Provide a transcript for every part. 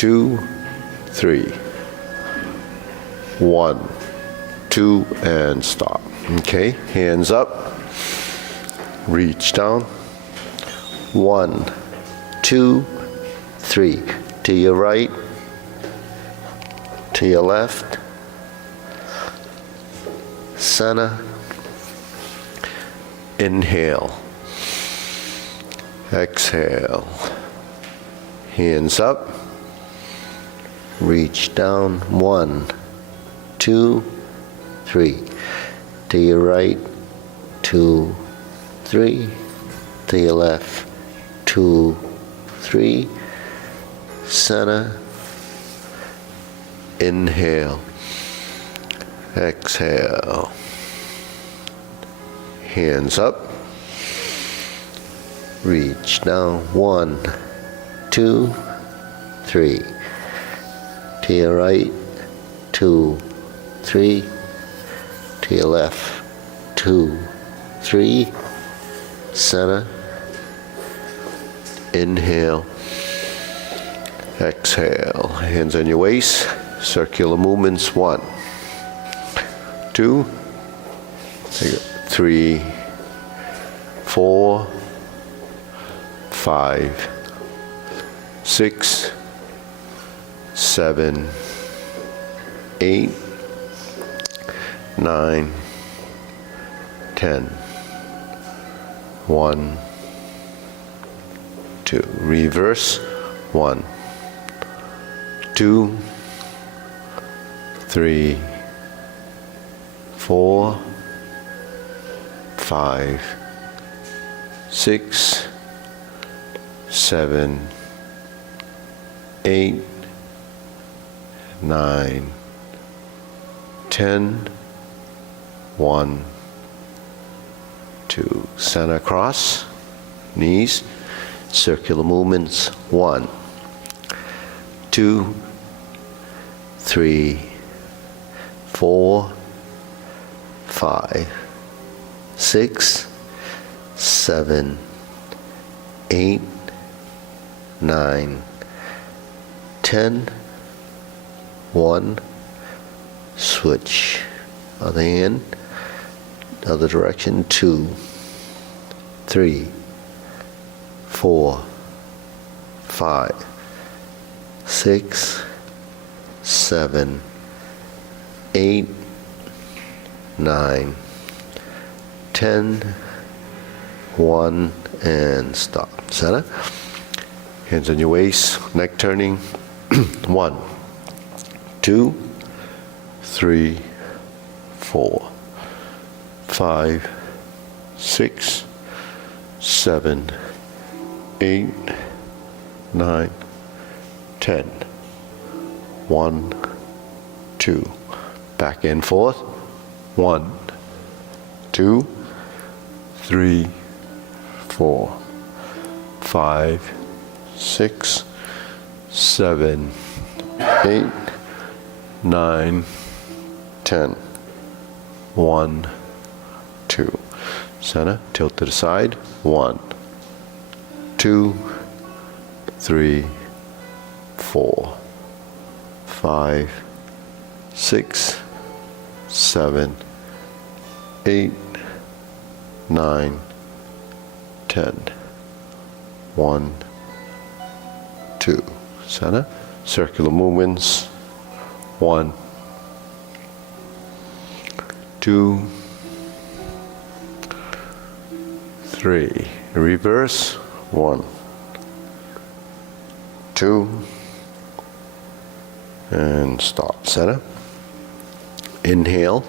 2, 3. 1, 2, and stop. Okay, hands up. Reach down. 1, 2, 3. To your right, to your left, center. Inhale. Exhale. Hands up. Reach down. 1, 2, 3. To your right, 2, 3. To your left, 2, 3. Center. Inhale. Exhale. Hands up. Reach down. 1, 2, 3. To your right, 2, 3. To your left, 2, 3. Center. Inhale. Exhale. Hands on your waist. Circular movements. 1, 2, 3, 4, 5, 6, 7, 8, 9, 10. 1, 2. Reverse. 1, 2, 3, 4, 5, 6, 7, 8, 9, 10. 1, 2. Center cross. Knees. Circular movements. 1, 2, 3, 4, 5, 6, 7, 8, 9, 10. 1. Switch. Other hand. Other direction. 2, 3, 4, 5, 6, 7, 8, 9, 10. 1, and stop. Center. Hands on your waist. Neck turning. 1, 2, 3, 4, 5, 6, 7, 8, 9, 10. 1, 2. Back and forth. 1, 2, 3, 4, 5, 6, 7, 8, 9, 10. 1, 2. Center. Tilt to the side. 1, 2, 3, 4, 5, 6, 7, 8, 9, 10. 1, 2. Center. Circular movements. 1, 2, 3. Reverse. 1, 2, and stop. Center. Inhale.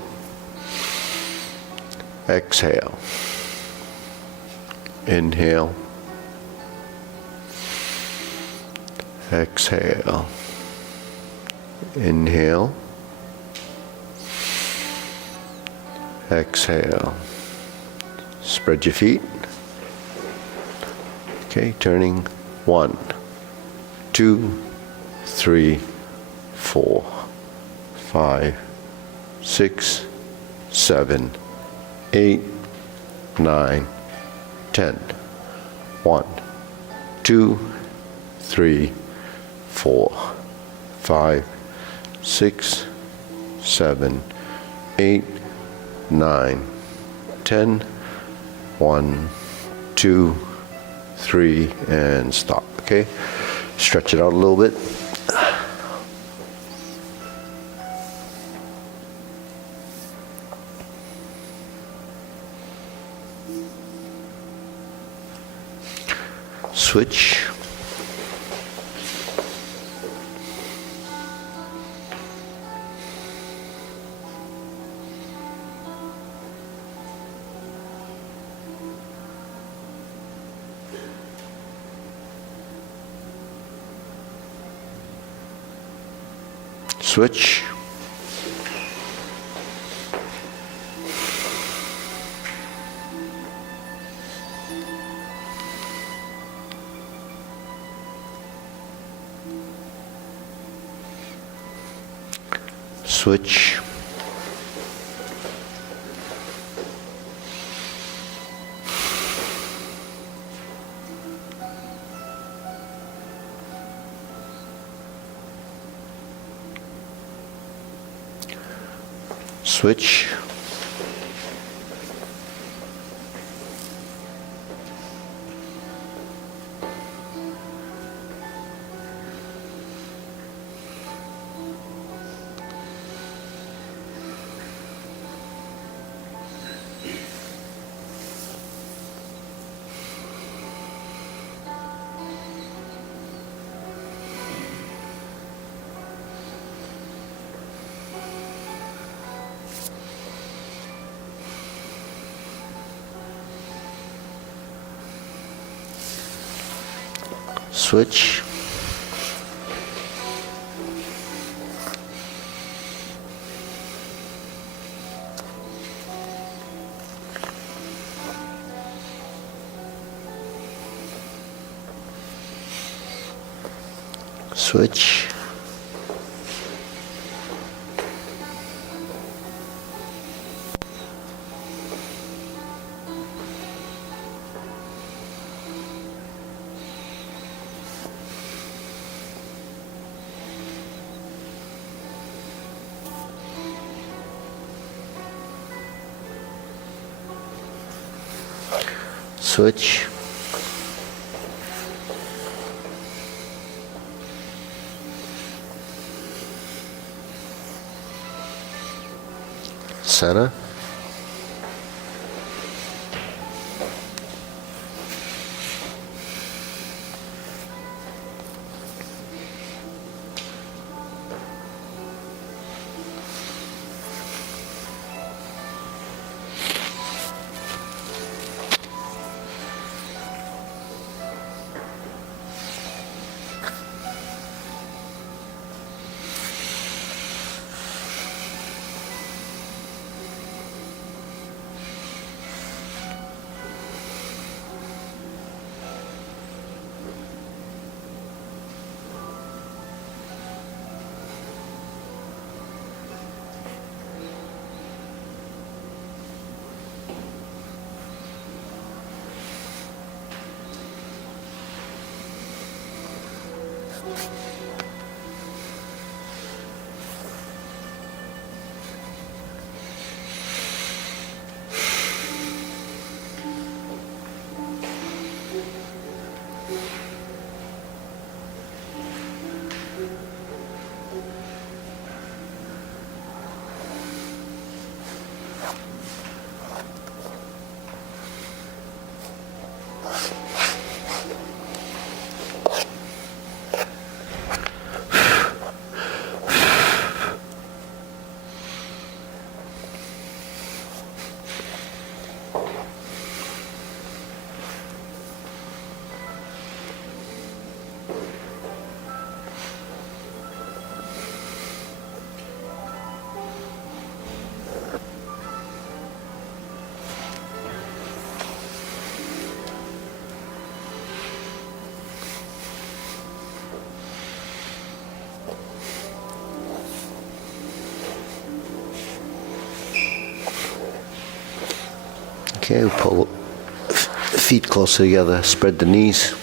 Exhale. Inhale. Exhale. Inhale. Exhale. Spread your feet. Okay, turning. 1, 2, 3, 4, 5, 6, 7, 8, 9, 10. 1, 2, 3, 4, 5, 6, 7, 8, 9, 10, 1, 2, 3, and stop, okay? Stretch it out a little bit. Switch. Switch. Switch. Switch. Switch. Switch. Switch. Center. Okay, we'll pull feet closer together, spread the knees.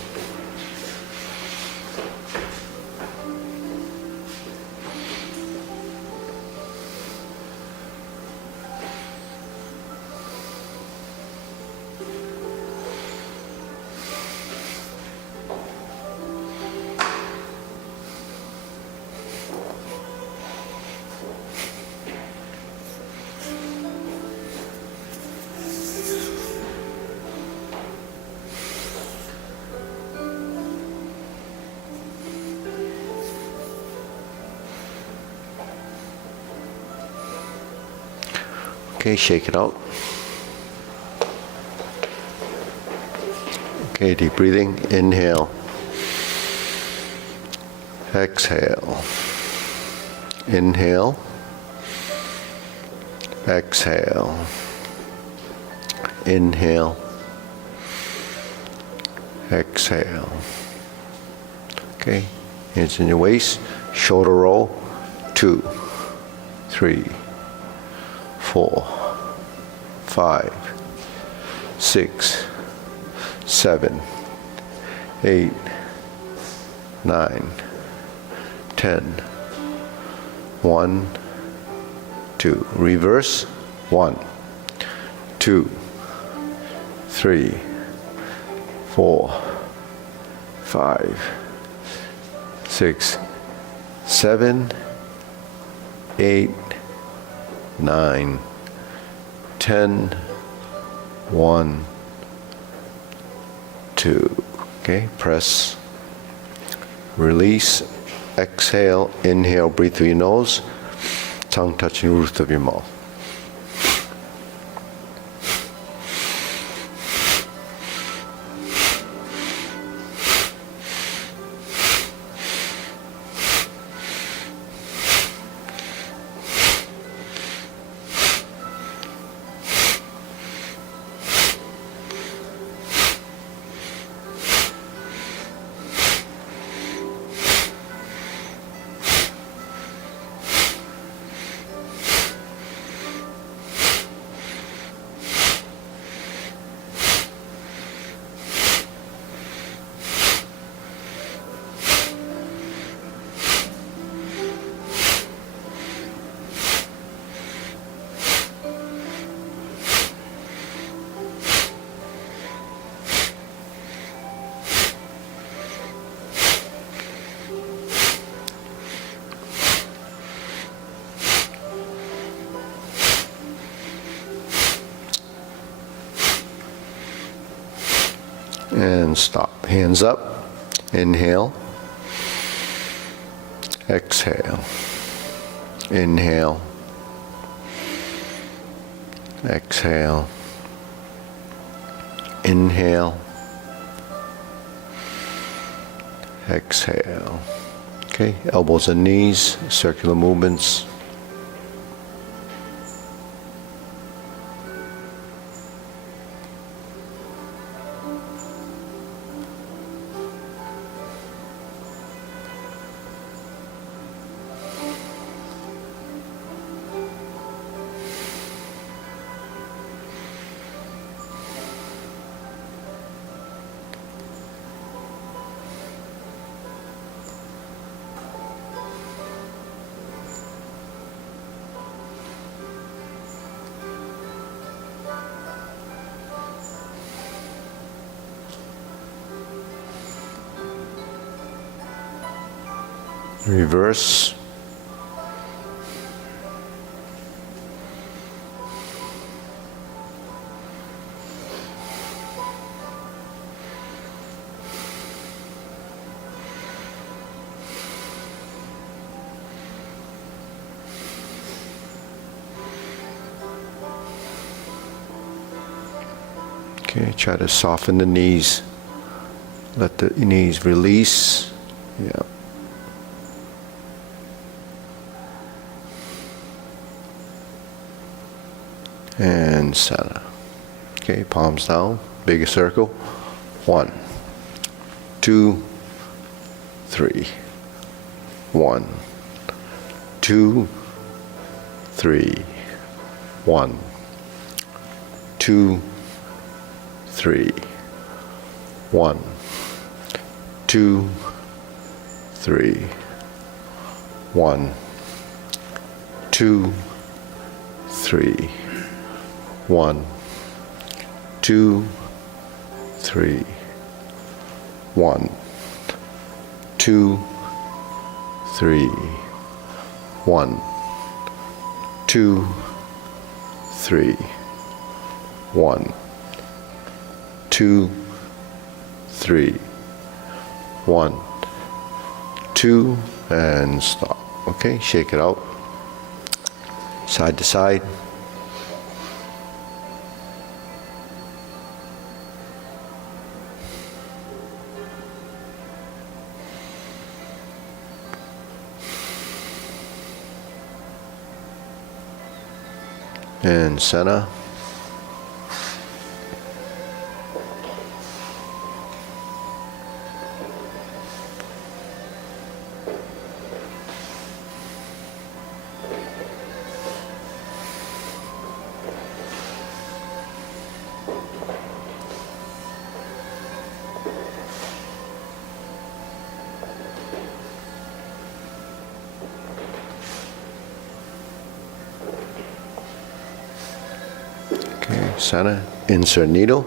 Okay, shake it out. Okay, deep breathing. Inhale. Exhale. Inhale. Exhale. Inhale. Exhale. Okay, hands in your waist. Shoulder roll. 2, 3, 4, 5, 6, 7, 8, 9, 10. 1, 2. Reverse. 1, 2, 3, 4, 5, 6, 7, 8, 9, 10. 1, 2. Okay, press. Release. Exhale. Inhale. Breathe through your nose. Tongue touching the roof of your mouth. And stop. Hands up. Inhale. Exhale. Inhale. Exhale. Inhale. Exhale. Okay, elbows and knees, circular movements. Reverse. Okay, try to soften the knees. Let the knees release. Yeah. And center. Okay, palms down, bigger circle. 1, 2, 3. 1, 2, 3. 1, 2, 3. 1, 2, 3. 1, 2, 3. 1, 2, 3. 1, 2, 3. 1, 2, 3. 1, 2, 3. 1, 2, and stop. Okay, shake it out. Side to side. and center. Okay, center, insert needle.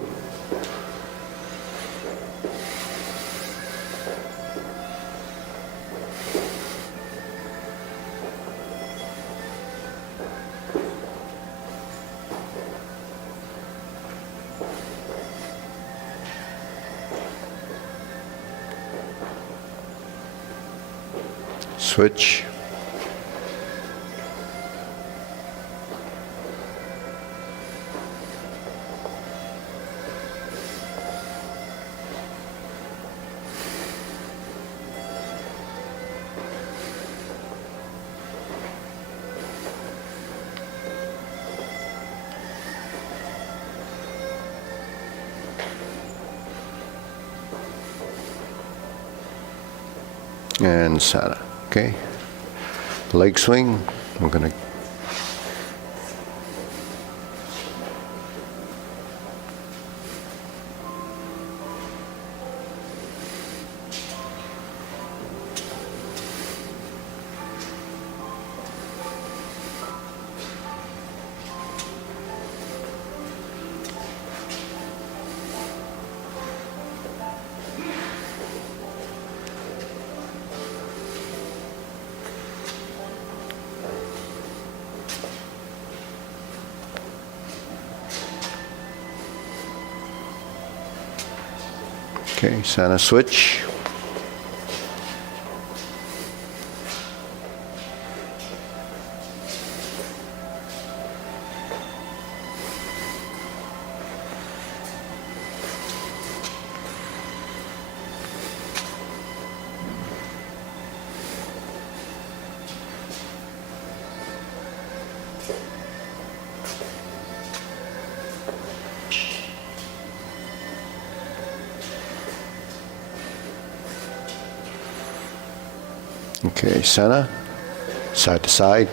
Switch. And center. Okay. Leg swing. I'm going to okay, center switch. Okay, center, side to side.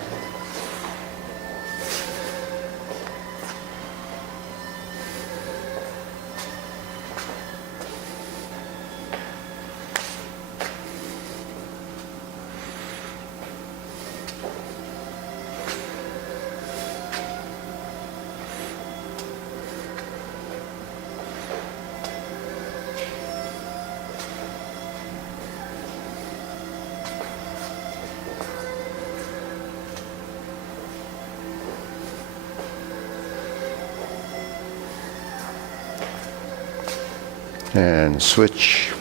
And switch.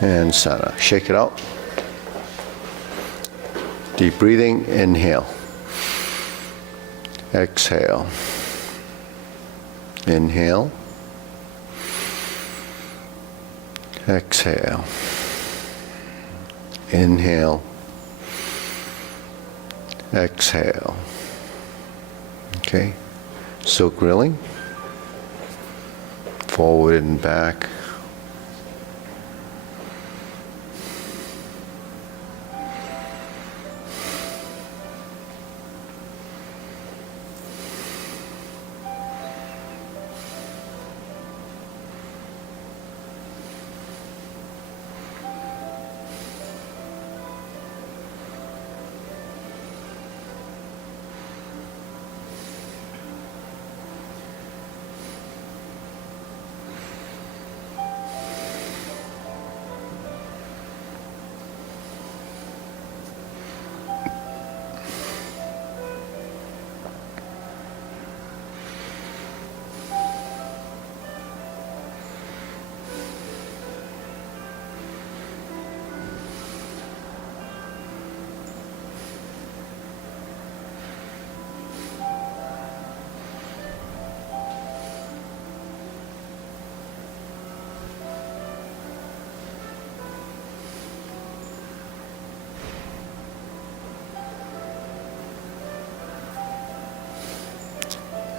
And center. Shake it out. Deep breathing. Inhale. Exhale. Inhale. Exhale. Inhale. Exhale. Okay. Silk grilling. Forward and back.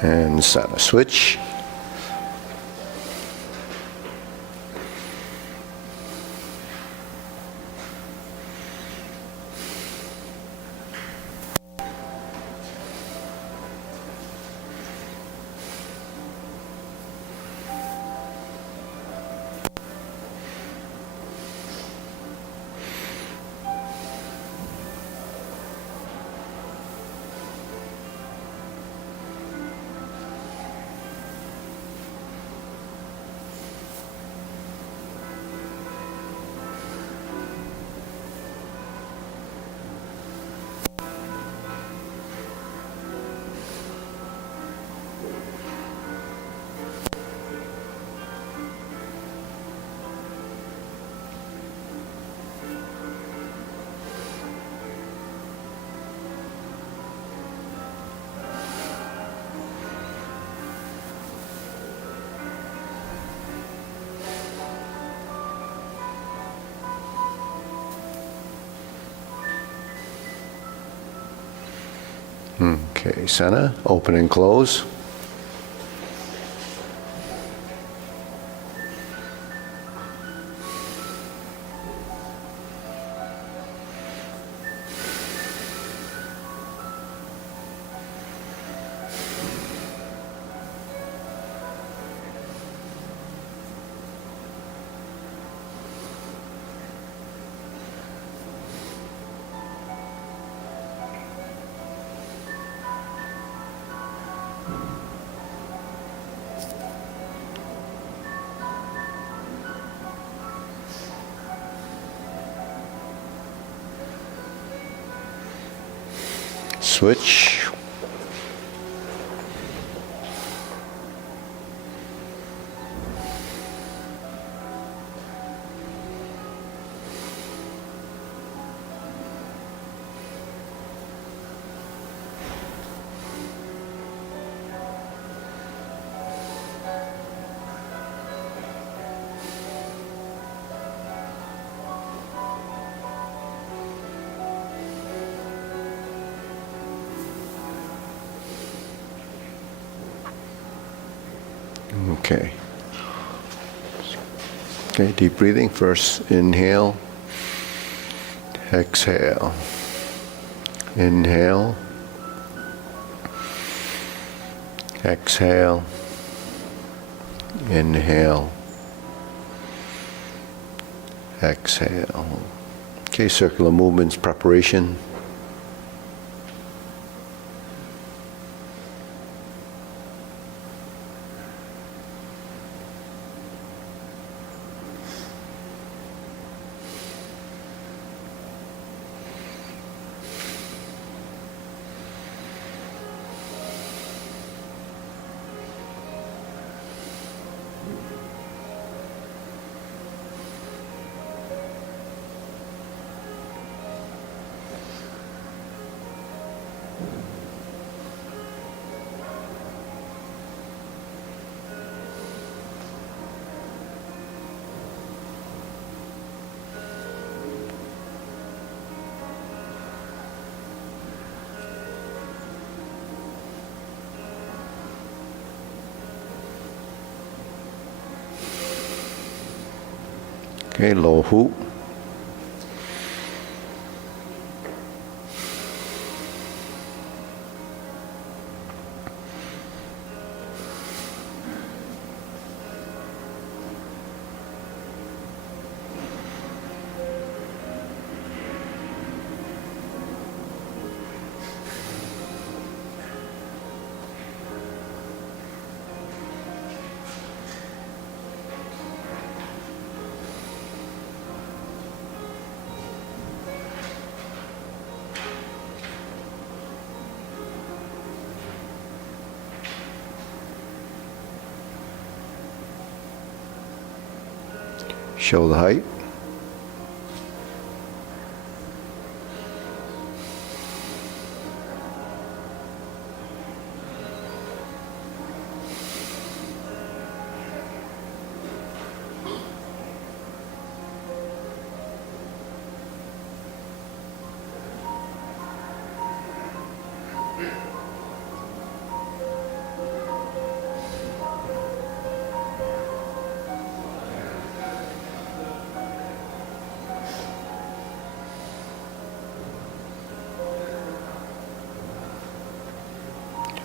And center. Switch. Okay, center, open and close. Switch. Okay. Okay, deep breathing. First, inhale. Exhale. Inhale. Exhale. Inhale. Exhale. Okay, circular movements, preparation. Okay, low hoop. Shoulder height.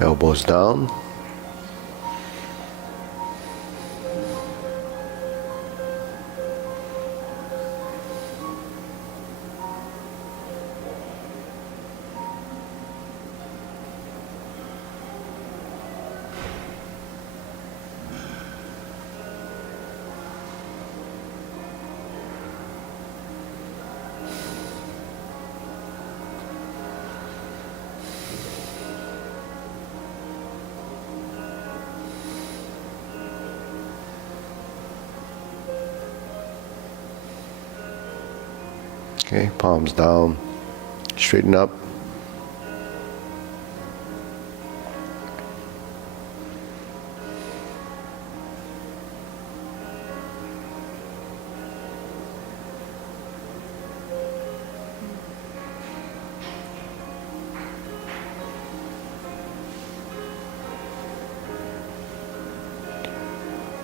Elbows down. Okay, palms down, straighten up.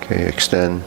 Okay, extend.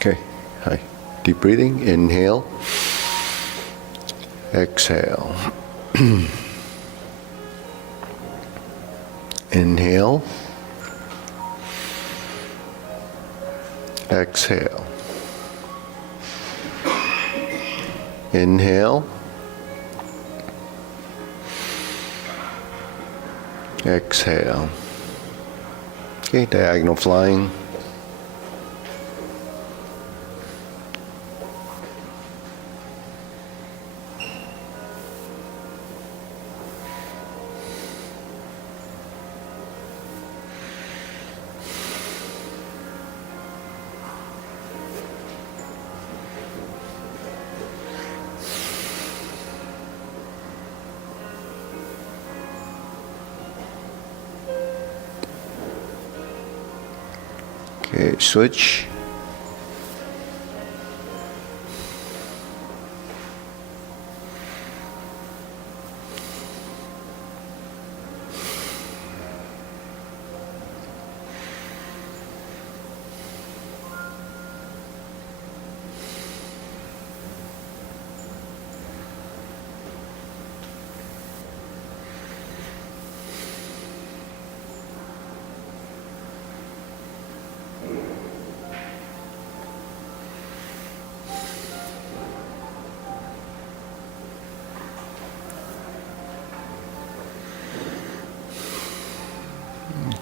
Okay, hi. Deep breathing, inhale, exhale. Inhale, exhale. Inhale, exhale. Okay, diagonal flying. Okay, switch.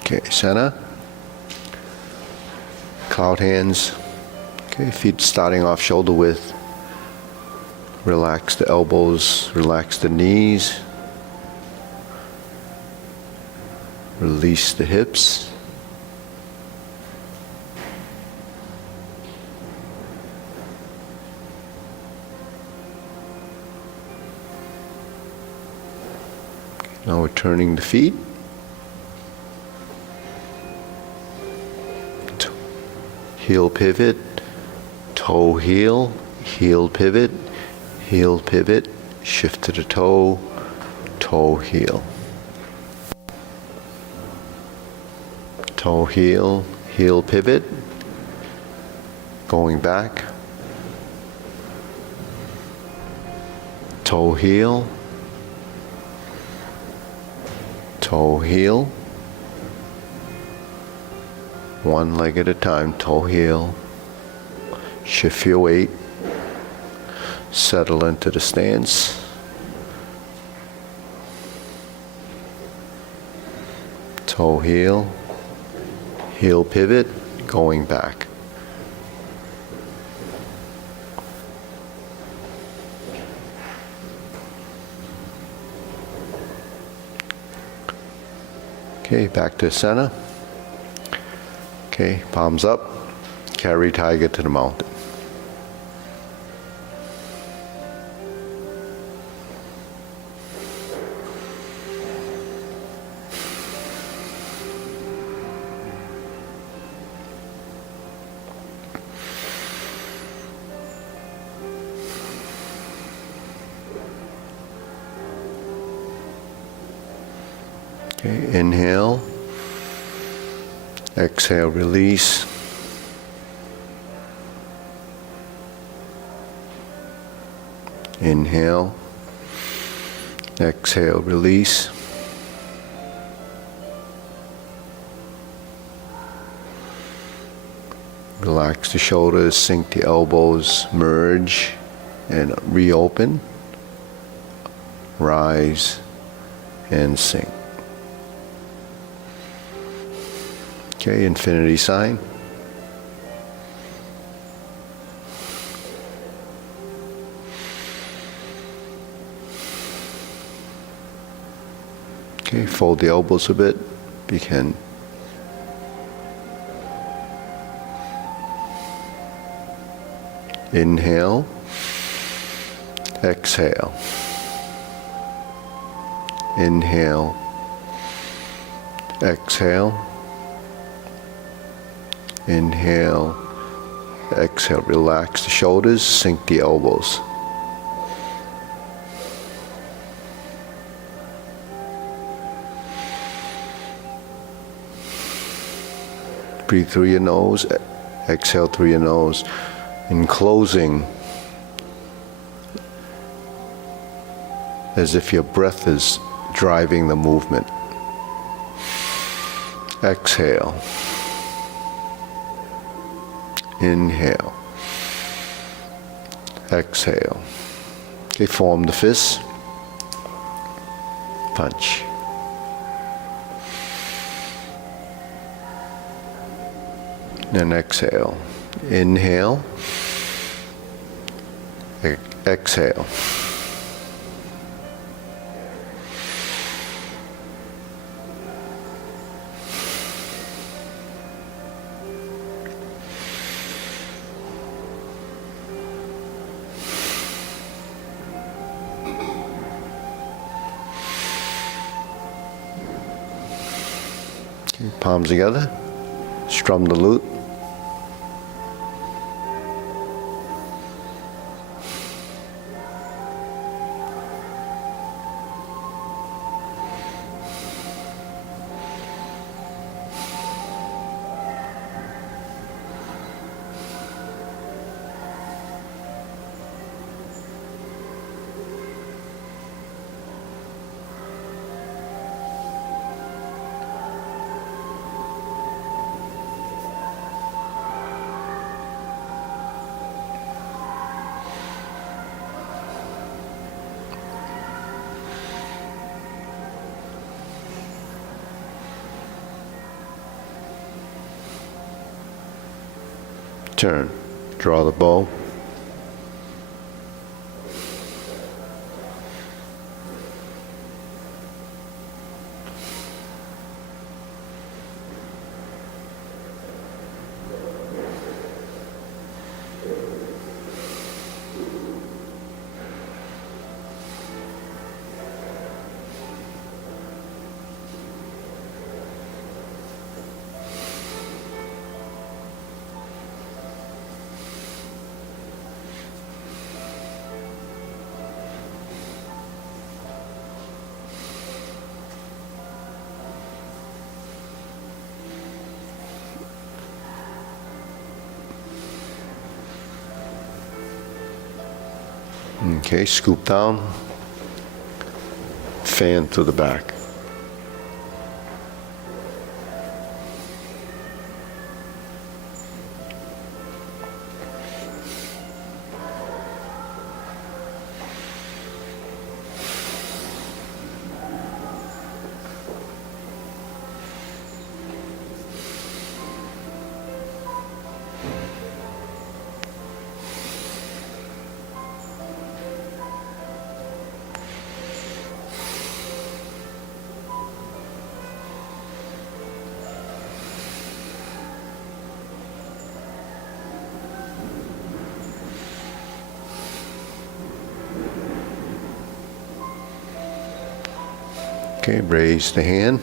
Okay, center. Cloud hands. Okay, feet starting off shoulder width. Relax the elbows, relax the knees. Release the hips. Now we're turning the feet. Heel pivot, toe heel, heel pivot, shift to the toe, toe heel. Toe heel, heel pivot, going back. Toe heel, toe heel. One leg at a time, toe heel. Shift your weight. Settle into the stance. Toe heel. Heel pivot, going back. Okay, back to center. Okay, palms up, carry tiger to the mountain. Okay, inhale. Exhale, release. Inhale. Exhale, release. Relax the shoulders, sink the elbows, merge and reopen. Rise and sink. Okay, infinity sign. Okay, fold the elbows a bit. You can inhale, exhale. Inhale, exhale. Inhale, exhale. Relax the shoulders, sink the elbows. Breathe through your nose, exhale through your nose. In closing, as if your breath is driving the movement. Exhale. Inhale. Exhale. Okay, form the fists. Punch. And exhale. Inhale. Exhale. Okay, palms together. Strum the lute. Turn. Draw the bow. Okay, scoop down, fan to the back. Okay, raise the hand.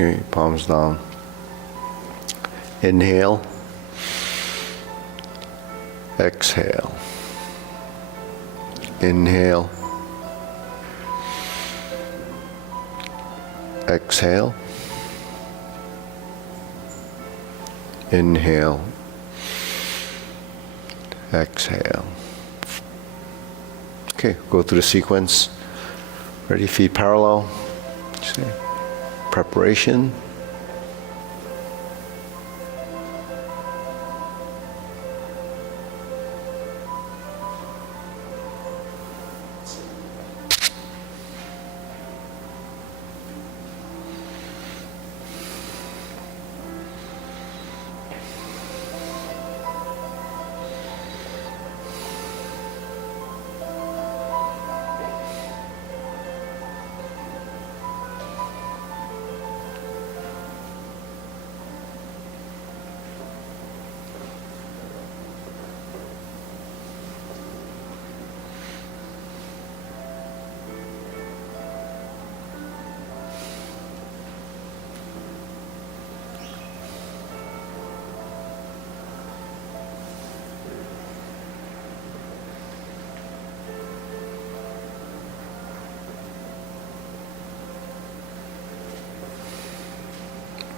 Okay, palms down. Inhale. Exhale. Inhale. Exhale. Inhale. Exhale. Okay, go through the sequence. Ready, feet parallel. Preparation.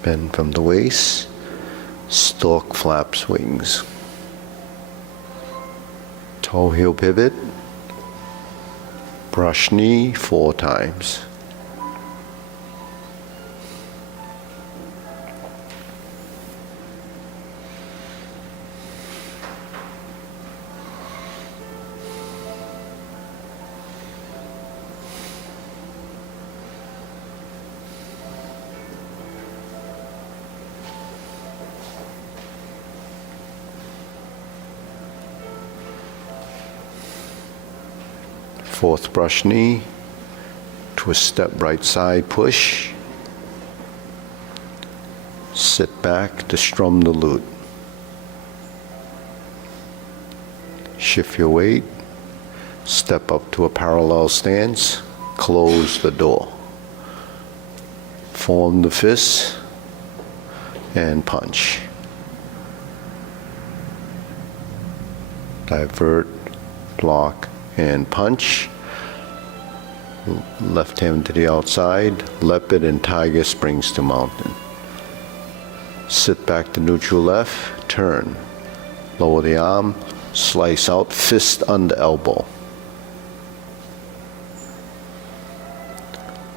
Bend from the waist. Stork flaps wings. Toe heel pivot. Brush knee 4 times. Fourth brush knee, twist step right side, push, sit back to strum the lute. Shift your weight, step up to a parallel stance, close the door. Form the fist and punch. Divert, block, and punch. Left hand to the outside, leopard and tiger springs to mountain. Sit back to neutral left, turn. Lower the arm, slice out, fist under elbow.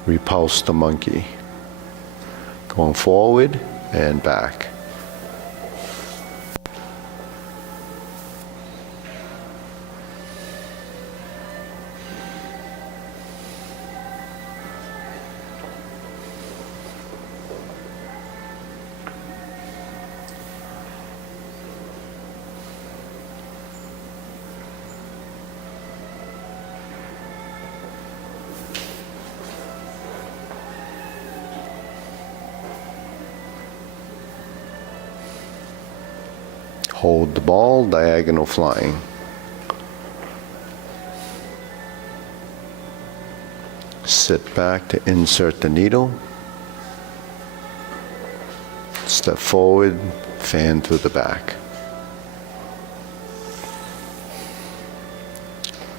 Repulse the monkey. Going forward and back. Hold the ball, diagonal flying. Sit back to insert the needle. Step forward, fan through the back.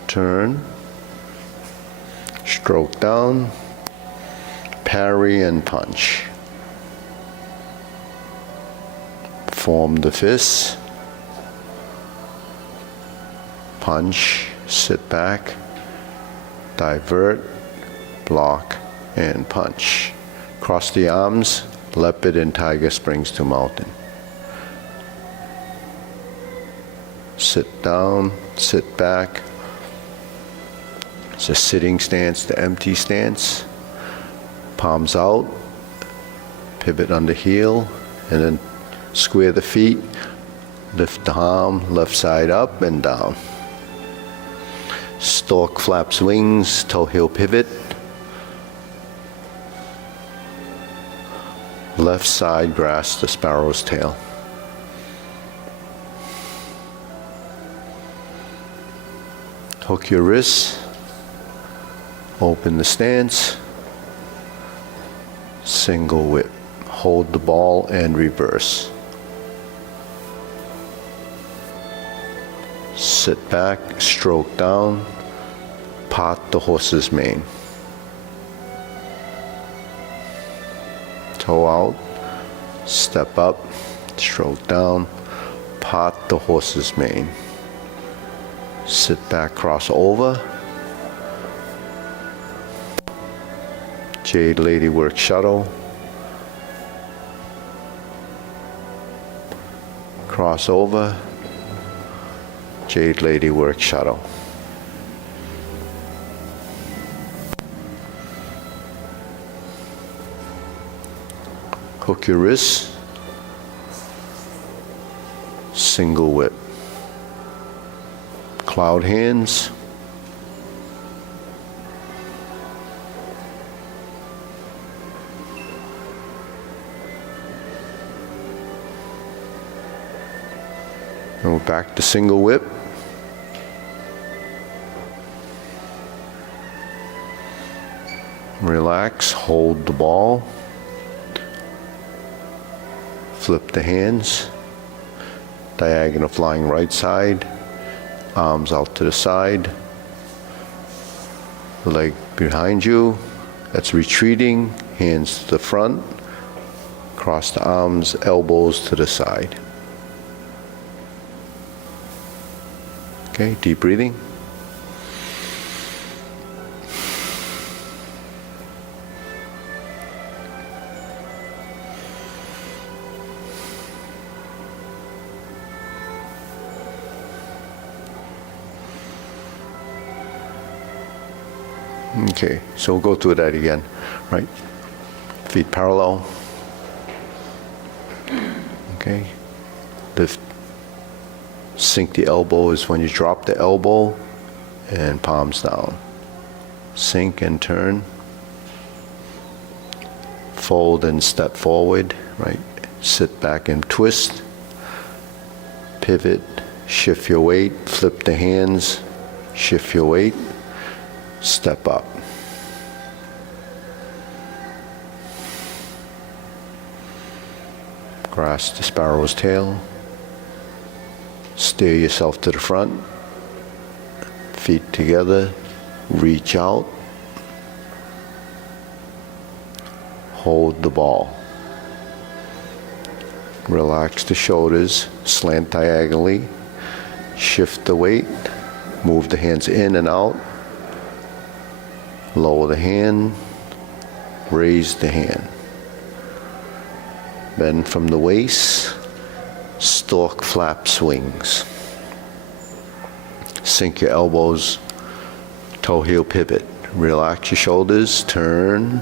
Turn, stroke down, parry and punch. Form the fist. Punch, sit back, divert, block, and punch. Cross the arms, leopard and tiger springs to mountain. Sit down, sit back. It's a sitting stance to empty stance. Palms out, pivot under heel, and then square the feet, lift the arm, left side up and down. Stork flaps wings, toe heel pivot. Left side grasp the sparrow's tail. Hook your wrists, open the stance, single whip. hold the ball and reverse. Sit back, stroke down, part the horse's mane. Toe out, step up, stroke down, part the horse's mane. Sit back, cross over. Jade Lady work shuttle. Cross over. Jade Lady work shuttle. Hook your wrists. Single whip. Cloud hands. And we're back to single whip. Relax, hold the ball. Flip the hands. Diagonal flying right side. Arms out to the side. Leg behind you. That's retreating. Hands to the front. Cross the arms, elbows to the side. Okay, deep breathing. Okay, so we'll go through that again, right? Feet parallel. Okay. Lift. Sink the elbow is when you drop the elbow and palms down. Sink and turn. Fold and step forward, right? Sit back and twist. Pivot, shift your weight, flip the hands, shift your weight, step up. Grasp the sparrow's tail. Steer yourself to the front. Feet together. Reach out. Hold the ball. Relax the shoulders. Slant diagonally. Shift the weight. Move the hands in and out. Lower the hand. Raise the hand. Bend from the waist. Stork flap swings. Sink your elbows. Toe heel pivot. Relax your shoulders. Turn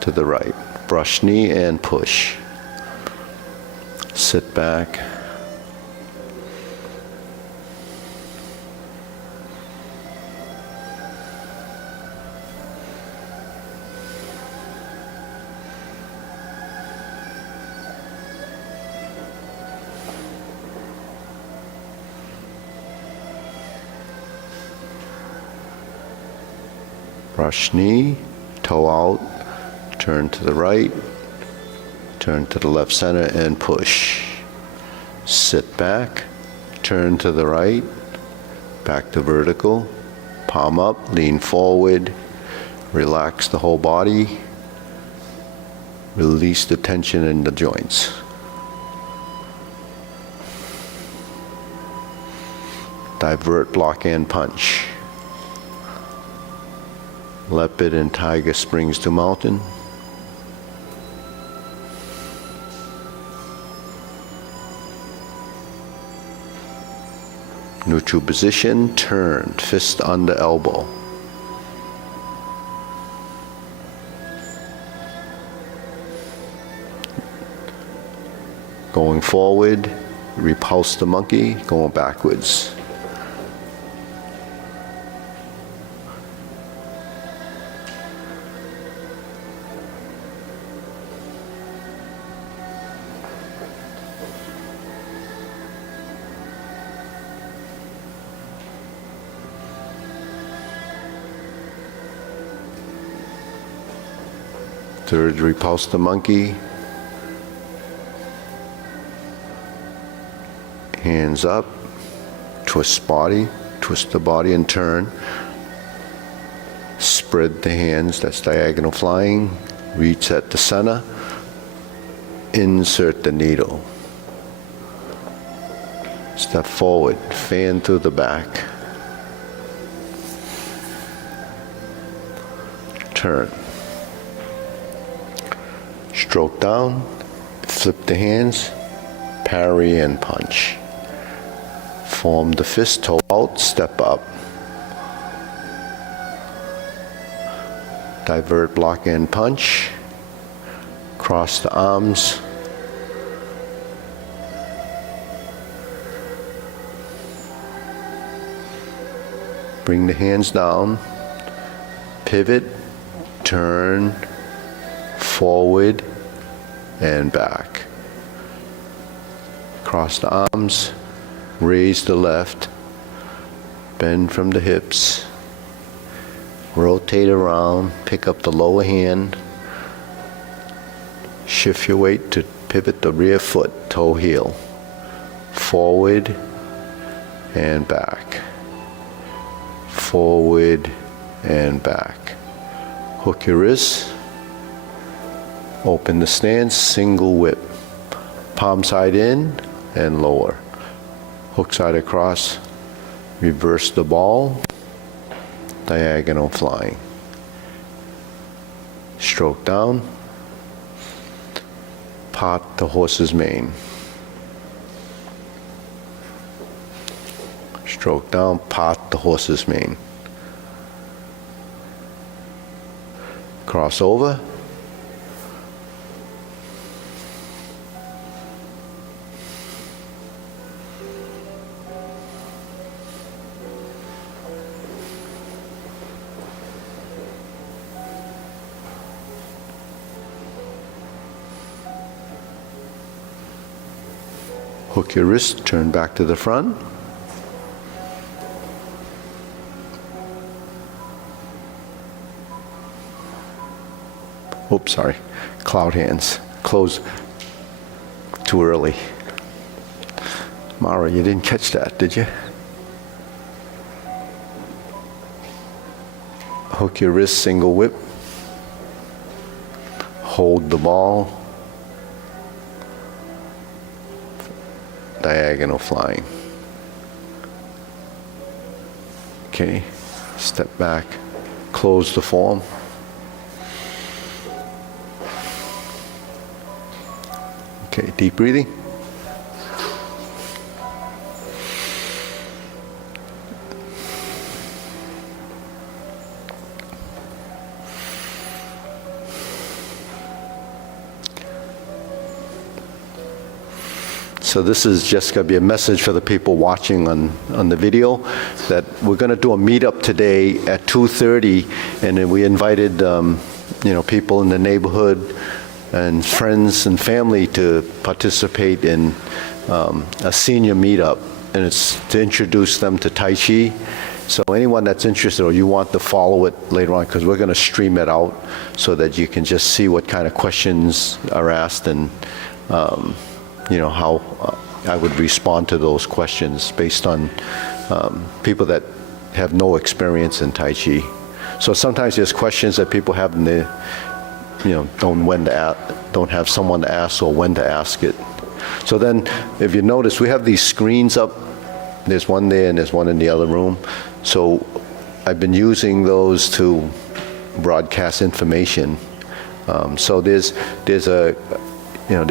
to the right. Brush knee and push. Sit back. Brush knee, toe out, turn to the right, turn to the left center and push. Sit back, turn to the right, back to vertical, palm up, lean forward, relax the whole body, release the tension in the joints. Divert, block and punch. Leopard and tiger springs to mountain. Neutral position, turn, fist under elbow. Going forward, repulse the monkey, going backwards. Third, repulse the monkey, Hands up, twist the body and turn. Spread the hands, that's diagonal flying. Reach at the center. Insert the needle. Step forward, fan through the back. Turn. Stroke down, flip the hands, parry and punch. Form the fist, toe out, step up. Divert, block and punch. Cross the arms. Bring the hands down. Pivot, turn, forward and back. Cross the arms, raise the left, bend from the hips, rotate around, pick up the lower hand, shift your weight to pivot the rear foot, toe heel, forward and back, forward and back. Hook your wrists, open the stance, single whip, palm side in and lower, hook side across, reverse the ball, diagonal flying. Stroke down, part the horse's mane. Stroke down, part the horse's mane. Cross over. Hook your wrist, turn back to the front. Oops, sorry. Cloud hands. Close too early. Mara, you didn't catch that, did you? Hook your wrist, single whip. Hold the ball. Diagonal flying. Okay, step back, close the form. Okay, deep breathing. So this is just going to be a message for the people watching on the video that we're going to do a meetup today at 2:30, and then we invited people in the neighborhood and friends and family to participate in a senior meetup, and it's to introduce them to Tai Chi. So anyone that's interested or you want to follow it later on, because we're going to stream it out so that you can just see what kind of questions are asked and how I would respond to those questions based on people that have no experience in Tai Chi. So sometimes there's questions that people have and they, don't have someone to ask or when to ask it. So then, if you notice, we have these screens up. There's one there and there's one in the other room. So I've been using those to broadcast information. So there's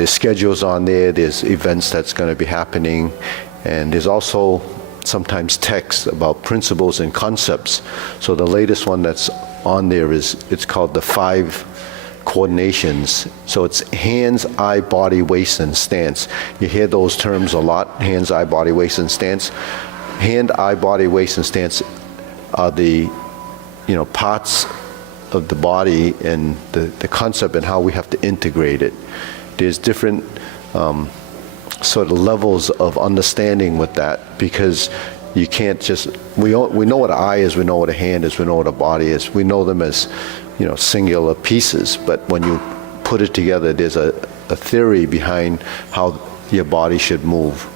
schedules on there, there's events that's going to be happening, and there's also sometimes text about principles and concepts. So the latest one that's on there it's called the 5 coordinations. So it's hands, eye, body, waist, and stance. You hear those terms a lot, hands, eye, body, waist, and stance. Hand, eye, body, waist, and stance are the parts of the body and the concept and how we have to integrate it. There's different sort of levels of understanding with that, because you can't just, we know what an eye is, we know what a hand is, we know what a body is. We know them as, singular pieces, but when you put it together, there's a theory behind how your body should move.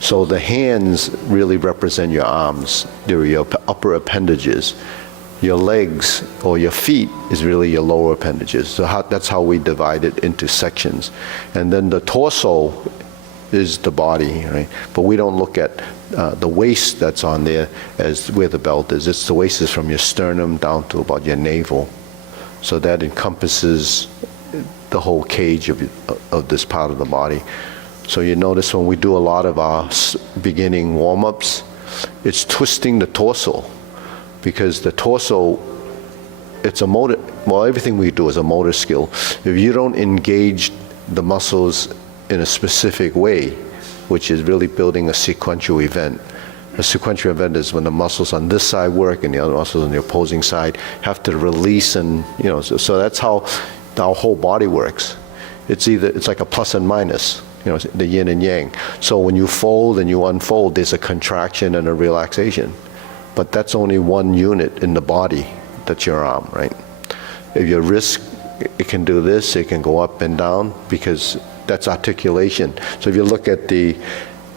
So the hands really represent your arms. They're your upper appendages. Your legs or your feet is really your lower appendages. So that's how we divide it into sections. And then the torso is the body, right? But we don't look at the waist that's on there as where the belt is. It's the waist is from your sternum down to about your navel. So that encompasses the whole cage of this part of the body. So you notice when we do a lot of our beginning warm-ups, it's twisting the torso, because the torso, it's a motor, well, everything we do is a motor skill. If you don't engage the muscles in a specific way, which is really building a sequential event. A sequential event is when the muscles on this side work and the other muscles on the opposing side have to release, and so that's how our whole body works. It's like a plus and minus, the yin and yang. So when you fold and you unfold, there's a contraction and a relaxation. But that's only one unit in the body. That's your arm, right? If your wrist, it can do this, it can go up and down, because that's articulation. So if you look at the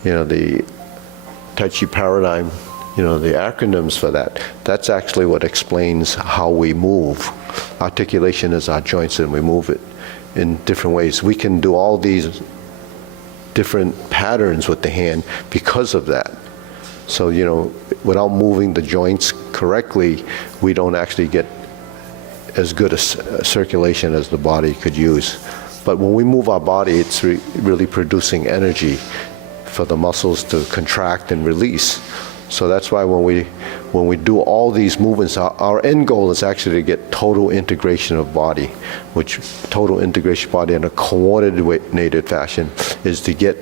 Tai Chi Paradigm, the acronyms for that, that's actually what explains how we move. Articulation is our joints, and we move it in different ways. We can do all these different patterns with the hand because of that. So, without moving the joints correctly, we don't actually get as good a circulation as the body could use. But when we move our body, it's really producing energy for the muscles to contract and release. So that's why when we do all these movements, our end goal is actually to get total integration of body, which total integration of body in a coordinated fashion is to get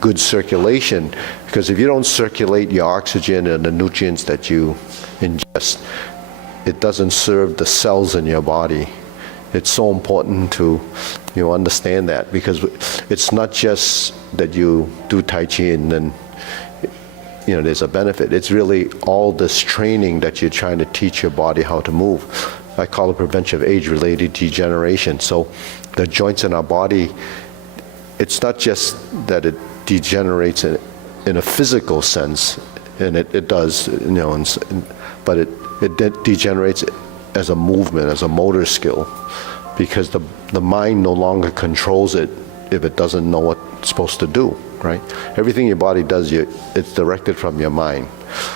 good circulation, because if you don't circulate your oxygen and the nutrients that you ingest, it doesn't serve the cells in your body. It's so important to understand that, because it's not just that you do Tai Chi and then there's a benefit. It's really all this training that you're trying to teach your body how to move. I call it prevention of age-related degeneration. So the joints in our body, it's not just that it degenerates in a physical sense, and it does, but it degenerates as a movement, as a motor skill, because the mind no longer controls it if it doesn't know what it's supposed to do, right? Everything your body does, it's directed from your mind.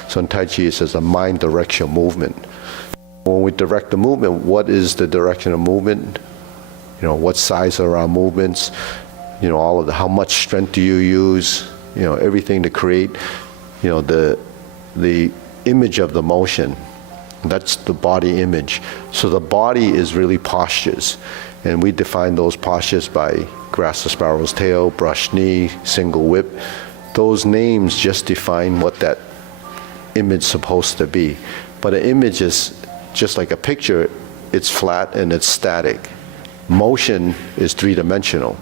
So in Tai Chi it says the mind directs your movement. When we direct the movement, what is the direction of movement? What size are our movements? All of how much strength do you use? Everything to create, the image of the motion. That's the body image. So the body is really postures, and we define those postures by grasp the sparrow's tail, brush knee, single whip. Those names just define what that image is supposed to be. But an image is just like a picture. It's flat and it's static. Motion is three-dimensional.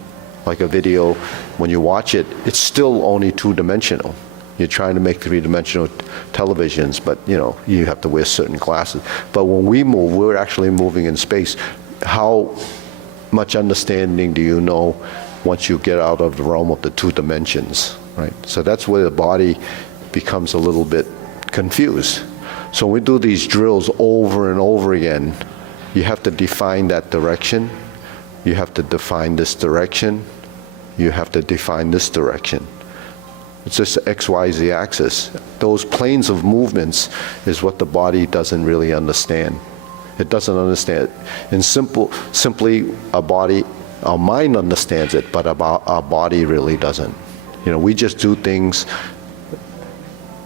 Like a video, when you watch it, it's still only two-dimensional. You're trying to make three-dimensional televisions, but you have to wear certain glasses. But when we move, we're actually moving in space. How much understanding do you know once you get out of the realm of the two dimensions, right? So that's where the body becomes a little bit confused. So when we do these drills over and over again, you have to define that direction. You have to define this direction. You have to define this direction. It's just the XYZ axis. Those planes of movements is what the body doesn't really understand. It doesn't understand. In simply our mind understands it, but our body really doesn't. We just do things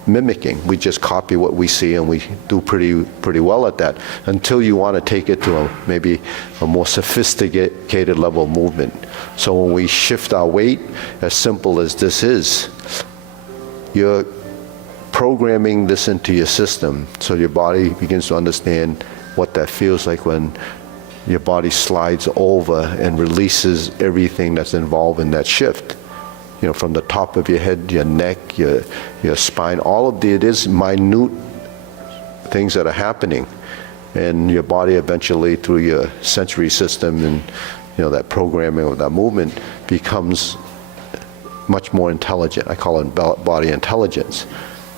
mimicking. We just copy what we see, and we do pretty well at that, until you want to take it to maybe a more sophisticated level of movement. So when we shift our weight, as simple as this is, you're programming this into your system, so your body begins to understand what that feels like when your body slides over and releases everything that's involved in that shift. From the top of your head, your neck, your spine, all of it is minute things that are happening. And your body eventually, through your sensory system and that programming of that movement, becomes much more intelligent. I call it body intelligence.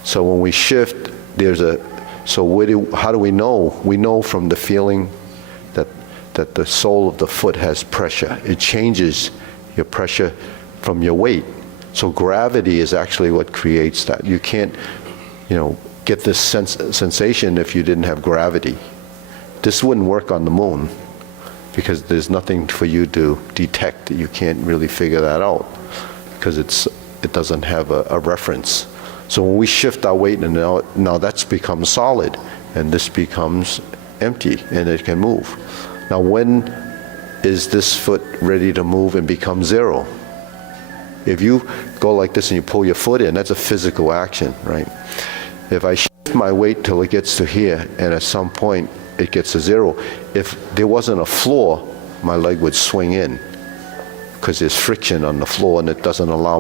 So when we shift, how do we know? We know from the feeling that the sole of the foot has pressure. It changes your pressure from your weight. So gravity is actually what creates that. You can't, get this sensation if you didn't have gravity. This wouldn't work on the moon because there's nothing for you to detect. You can't really figure that out because it doesn't have a reference. So when we shift our weight, and now that's become solid, and this becomes empty, and it can move. Now when is this foot ready to move and become zero? If you go like this and you pull your foot in, that's a physical action, right? If I shift my weight till it gets to here, and at some point it gets to zero, if there wasn't a floor, my leg would swing in because there's friction on the floor and it doesn't allow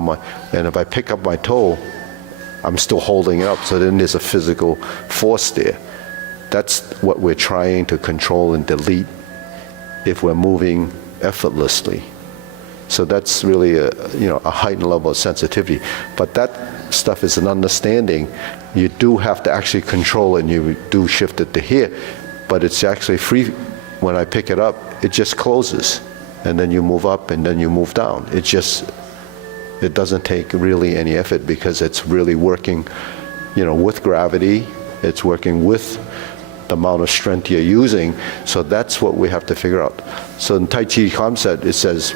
and if I pick up my toe, I'm still holding it up, so then there's a physical force there. That's what we're trying to control and delete if we're moving effortlessly. So that's really a heightened level of sensitivity. But that stuff is an understanding. You do have to actually control it, and you do shift it to here, but it's actually free. When I pick it up, it just closes, and then you move up, and then you move down. It doesn't take really any effort because it's really working, with gravity. It's working with the amount of strength you're using. So that's what we have to figure out. So in Tai Chi concept, it says,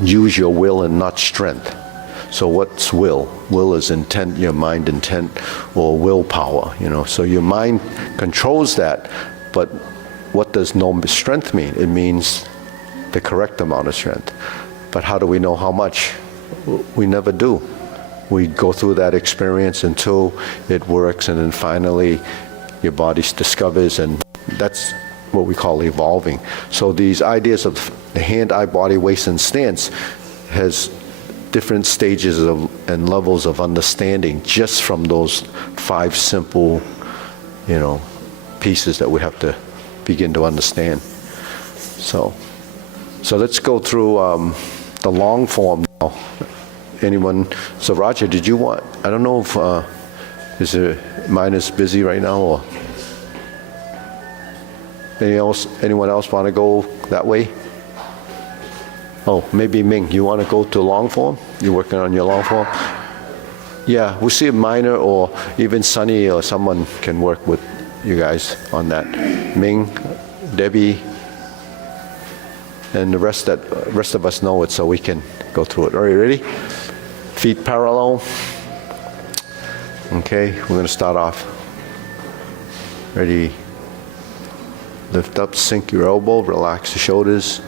use your will and not strength. So what's will? Will is intent, your mind intent, or willpower, So your mind controls that, but what does no strength mean? It means the correct amount of strength. But how do we know how much? We never do. We go through that experience until it works, and then finally your body discovers, and that's what we call evolving. So these ideas of the hand, eye, body, waist, and stance has different stages and levels of understanding just from those 5 simple, pieces that we have to begin to understand. So let's go through the long form now. Anyone? So Roger, did you want? I don't know if mine is busy right now, or anyone else want to go that way? Oh, maybe Ming, you want to go to long form? You're working on your long form? Yeah, we'll see if Minor or even Sunny or someone can work with you guys on that. Ming, Debbie, and the rest of us know it, so we can go through it. Are you ready? Feet parallel. Okay, we're going to start off. Ready? Lift up, sink your elbow, relax the shoulders.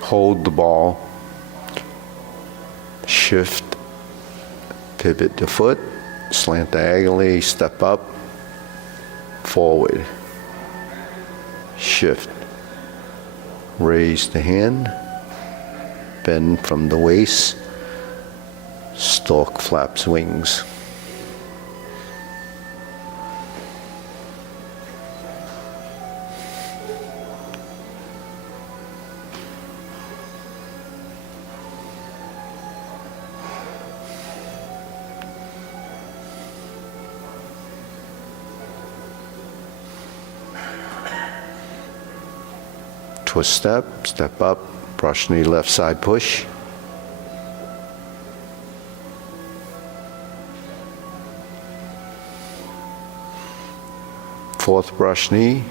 Hold the ball, shift, pivot the foot, slant diagonally, step up, forward, shift, raise the hand, bend from the waist, stork flaps wings. Twist step up, brush knee, left side push. Fourth brush knee.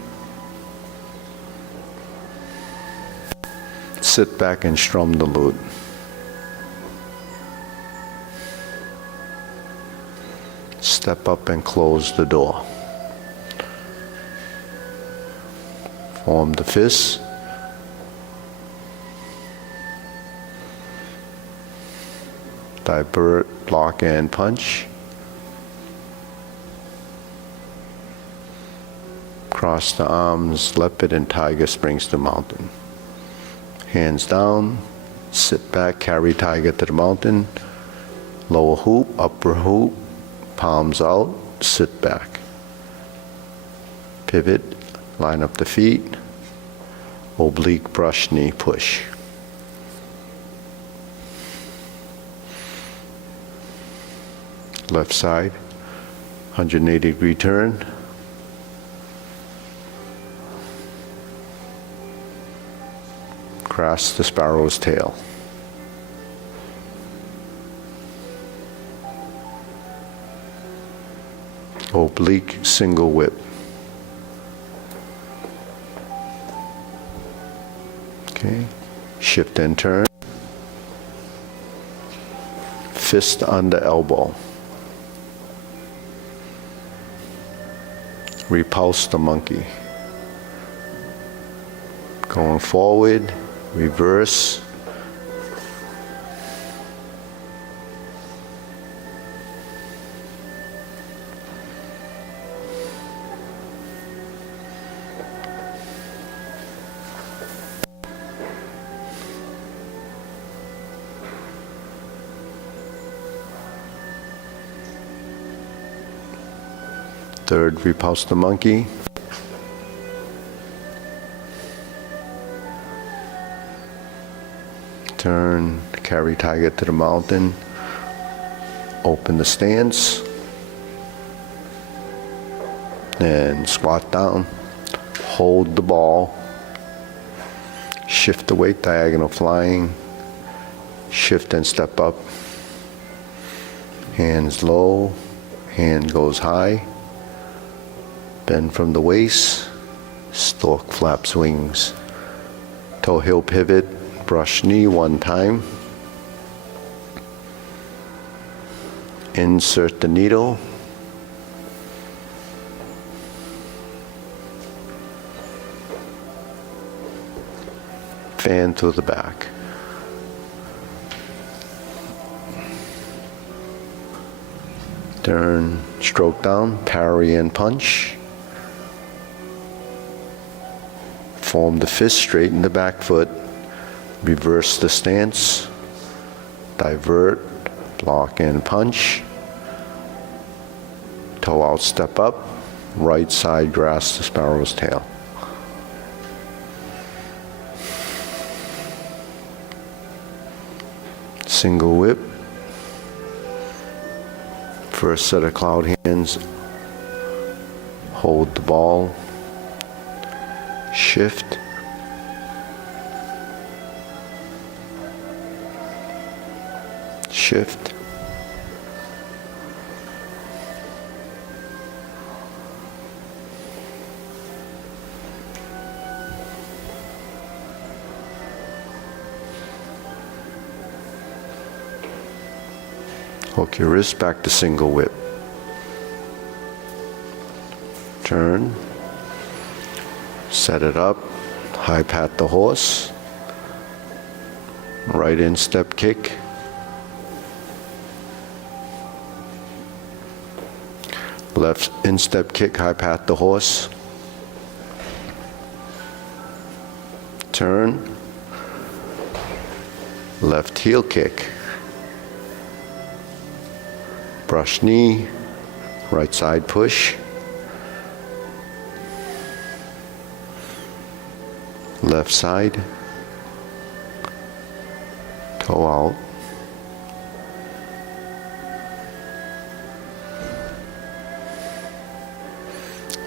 Sit back and strum the lute. Step up and close the door. Form the fist. divert, block, and punch. Cross the arms, leopard and tiger, springs to mountain. Hands down, sit back, carry tiger to the mountain. Lower hoop, upper hoop, palms out, sit back. Pivot, line up the feet. Oblique, brush, knee, push. Left side, 180-degree turn. Cross the sparrow's tail. Oblique, single whip. Okay, shift and turn. Fist under elbow. Repulse the monkey. Going forward, reverse. Third, repulse the monkey. Turn, carry tiger to the mountain. Open the stance. Then squat down. Hold the ball. Shift the weight, diagonal flying. Shift and step up. Hands low. Hand goes high. Bend from the waist. Stork flaps wings. Toe heel pivot. Brush knee one time. Insert the needle. Fan through the back. Turn, stroke down, parry and punch. Form the fist, straighten the back foot. Reverse the stance, divert, block and punch. Toe out, step up, right side grasp the sparrow's tail. Single whip. First set of cloud hands, hold the ball, shift. Shift. Hook your wrist back to single whip. Turn. Set it up. High pat the horse. Right instep kick. Left instep kick, high pat the horse. Turn. Left heel kick. Brush knee, right side push. Left side. Toe out.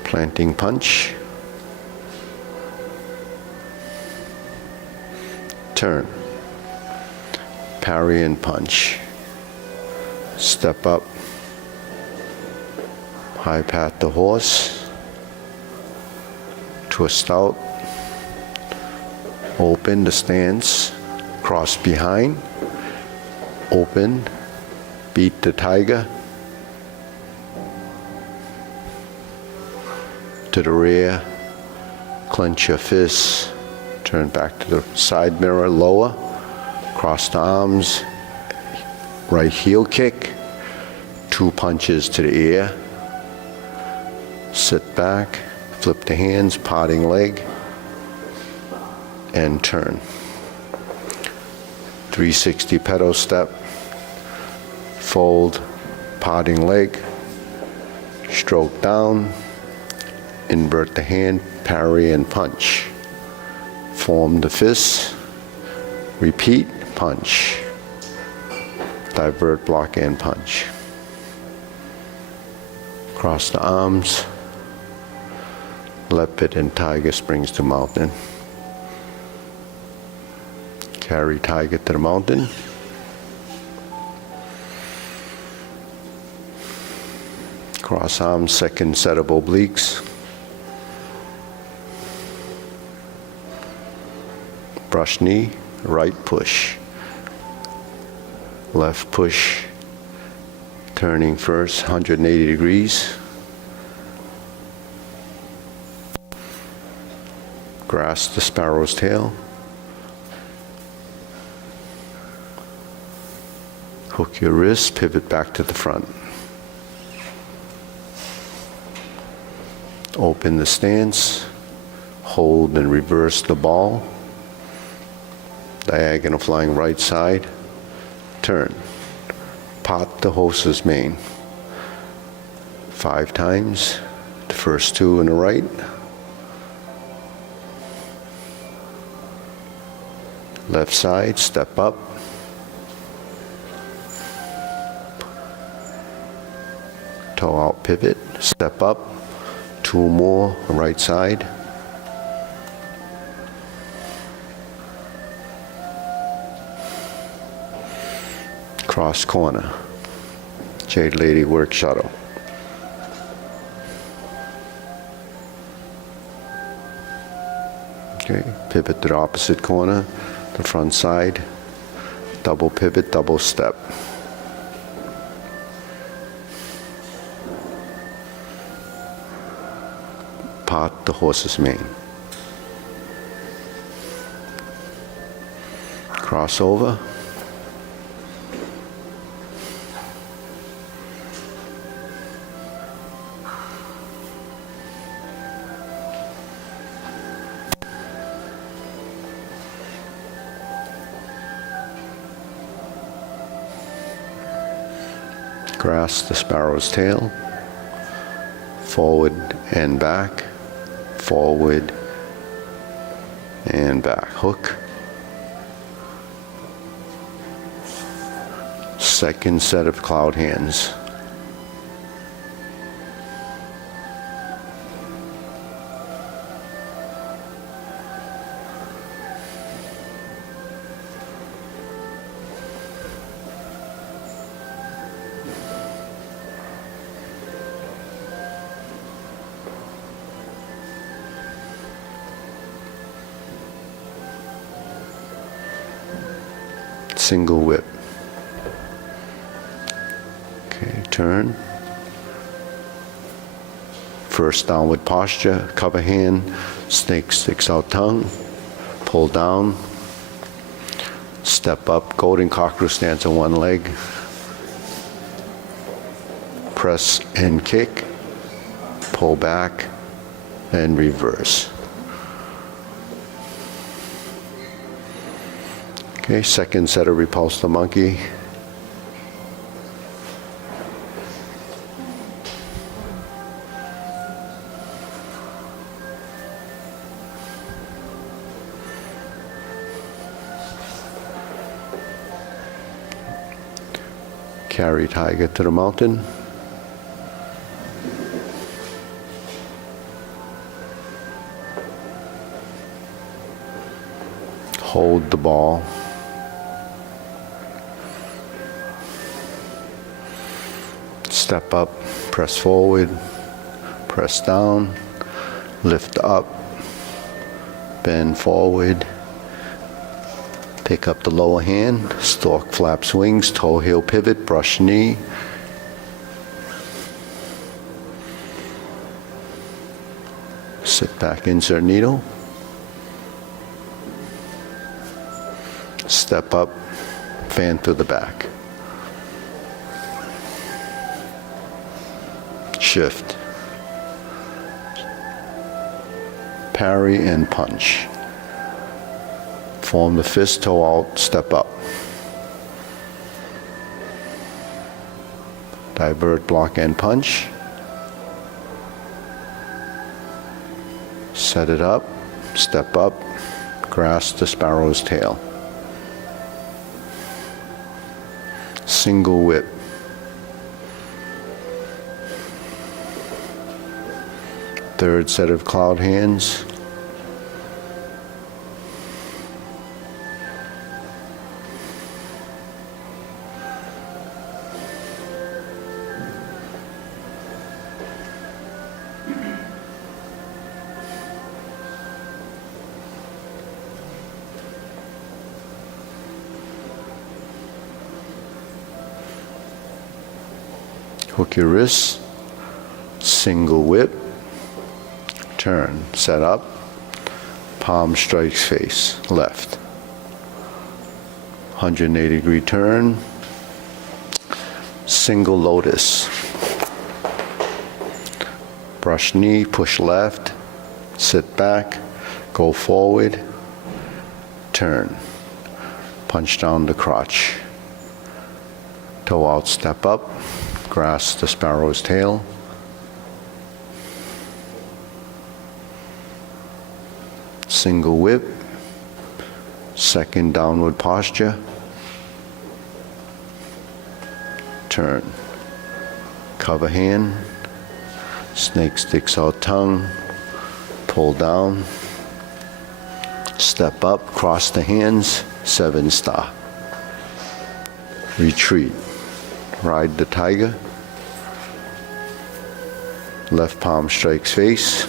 Planting punch. Turn. Parry and punch. Step up. High pat the horse. Twist out. Open the stance. Cross behind. Open. Beat the tiger. To the rear, clench your fists, turn back to the side mirror, lower, cross the arms, right heel kick, 2 punches to the ear, sit back, flip the hands, potting leg, and turn. 360 pedal step, fold, potting leg, stroke down, invert the hand, parry and punch. Form the fists, repeat, punch. Divert, block, and punch. Cross the arms, leopard and tiger springs to mountain. Carry tiger to the mountain. Cross arms, second set of obliques. Brush knee, right push. Left push, turning first, 180 degrees. Grasp the sparrow's tail. Hook your wrist, pivot back to the front. Open the stance, hold and reverse the ball. Diagonal flying right side, turn. Pot the horse's mane. 5 times, the first 2 in the right. Left side, step up. Toe out pivot, step up. 2 more, right side. Cross corner. Jade Lady work shuttle. Okay, pivot to the opposite corner, the front side. Double pivot, double step. Pot the horse's mane. Crossover. Grasp the sparrow's tail. Forward and back. Forward and back. Hook. Second set of cloud hands. Single whip. Okay, turn. First downward posture, cover hand, snake sticks out tongue, pull down, step up, golden cockerel stance on one leg, press and kick, pull back, and reverse. Okay, second set of repulse the monkey. Carry tiger to the mountain. Hold the ball. Step up, press forward, press down, lift up, bend forward, pick up the lower hand, stalk flaps wings, toe heel pivot, brush knee. Sit back, insert needle. Step up, fan to the back. shift, parry and punch. Form the fist, toe out, step up. Divert, block and punch. Set it up, step up, grasp the sparrow's tail. Single whip. Third set of cloud hands. Hook your wrists, single whip, turn, set up, palm strikes face, left. 180-degree turn, single lotus. Brush knee, push left, sit back, go forward, turn. Punch down the crotch. Toe out, step up. Grasp the sparrow's tail. Single whip. Second downward posture. Turn. Cover hand. Snake sticks out tongue. Pull down. Step up, cross the hands, 7-star. Retreat. Ride the tiger. Left palm strikes face.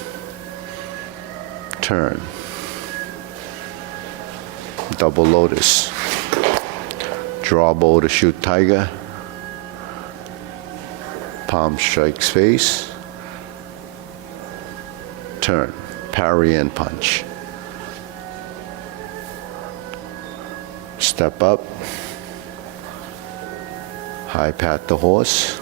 Turn. Double lotus. Draw bow to shoot tiger. Palm strikes face. Turn. Parry and punch. Step up. High pat the horse.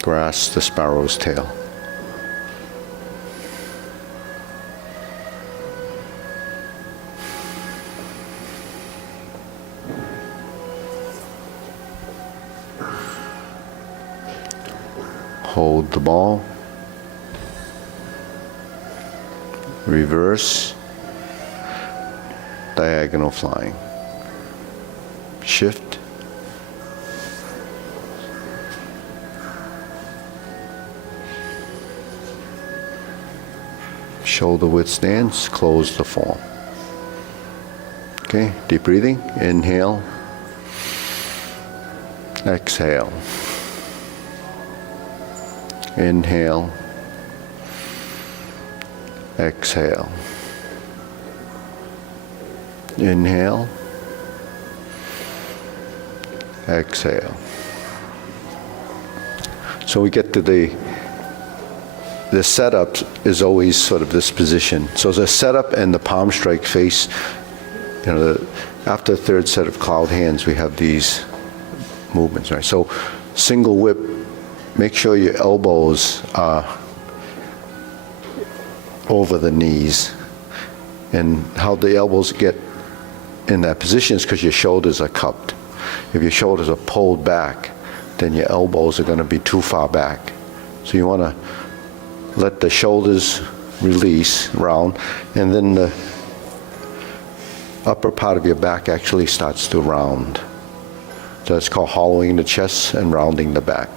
Grasp the sparrow's tail. Hold the ball. Reverse. Diagonal flying. Shift. Shoulder width stance, close the form. Okay, deep breathing. Inhale. Exhale. Inhale. Exhale. Inhale. Exhale. So we get to the setup is always sort of this position. So the setup and the palm strike face, after the third set of cloud hands, we have these movements, right? So single whip, make sure your elbows are over the knees. And how the elbows get in that position is because your shoulders are cupped. If your shoulders are pulled back, then your elbows are going to be too far back. So you want to let the shoulders release, round, and then the upper part of your back actually starts to round. So it's called hollowing the chest and rounding the back.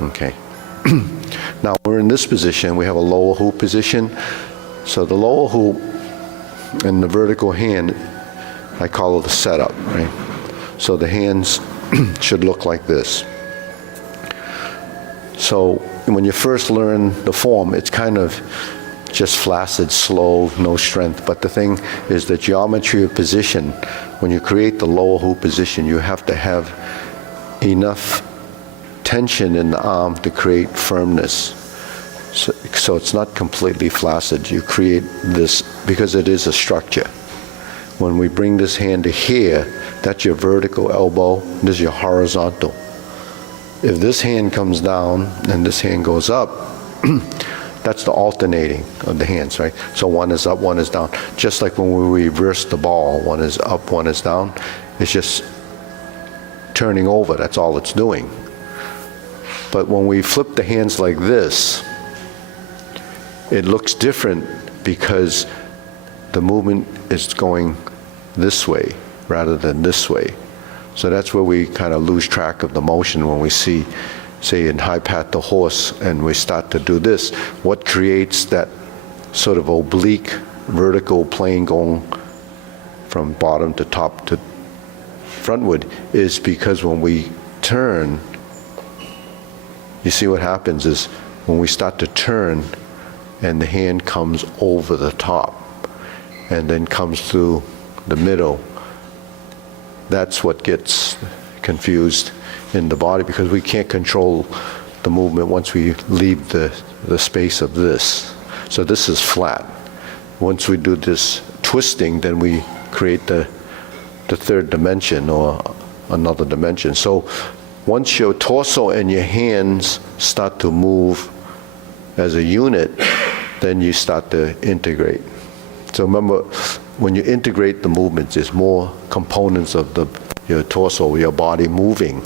Okay. Now we're in this position. We have a lower hoop position. So the lower hoop and the vertical hand, I call it the setup, right? So the hands should look like this. So when you first learn the form, it's kind of just flaccid, slow, no strength. But the thing is the geometry of position. When you create the lower hoop position, you have to have enough tension in the arm to create firmness. So it's not completely flaccid. You create this because it is a structure. when we bring this hand to here, that's your vertical elbow, this is your horizontal. If this hand comes down and this hand goes up, that's the alternating of the hands, right? So one is up, one is down. Just like when we reverse the ball, one is up, one is down. It's just turning over, that's all it's doing. But when we flip the hands like this, it looks different because the movement is going this way rather than this way. So that's where we kind of lose track of the motion when we see, say in high pat the horse, and we start to do this. What creates that sort of oblique vertical plane going from bottom to top to frontward is because when we turn, you see what happens is when we start to turn and the hand comes over the top and then comes through the middle, that's what gets confused in the body because we can't control the movement once we leave the space of this. So this is flat. Once we do this twisting, then we create the third dimension or another dimension. So once your torso and your hands start to move as a unit, then you start to integrate. So remember, when you integrate the movements, there's more components of your torso, your body moving.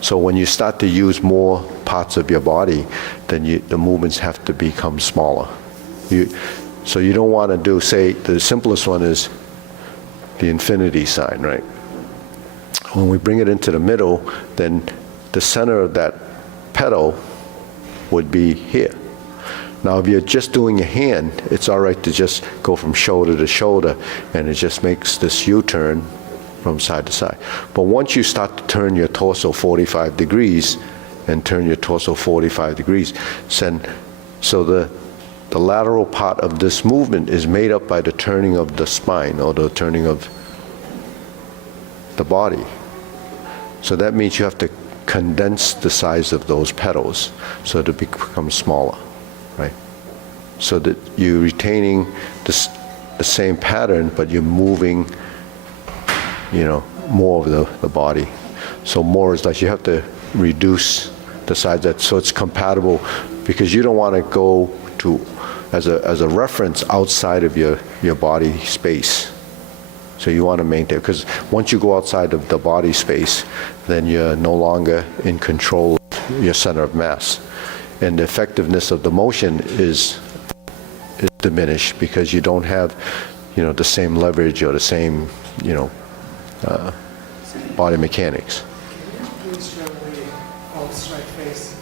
So when you start to use more parts of your body, then the movements have to become smaller. So you don't want to do, say, the simplest one is the infinity sign, right? When we bring it into the middle, then the center of that pedal would be here. Now, if you're just doing a hand, it's all right to just go from shoulder to shoulder, and it just makes this U-turn from side to side. But once you start to turn your torso 45 degrees, and turn your torso 45 degrees, so the lateral part of this movement is made up by the turning of the spine, or the turning of the body. So that means you have to condense the size of those pedals so that it becomes smaller, right? So that you're retaining the same pattern, but you're moving, more of the body. So more is like you have to reduce the size so it's compatible, because you don't want to go to as a reference outside of your body space. So you want to maintain, because once you go outside of the body space, then you're no longer in control of your center of mass. And the effectiveness of the motion is diminished because you don't have, the same leverage or the same, body mechanics. Please show the alt-strike face.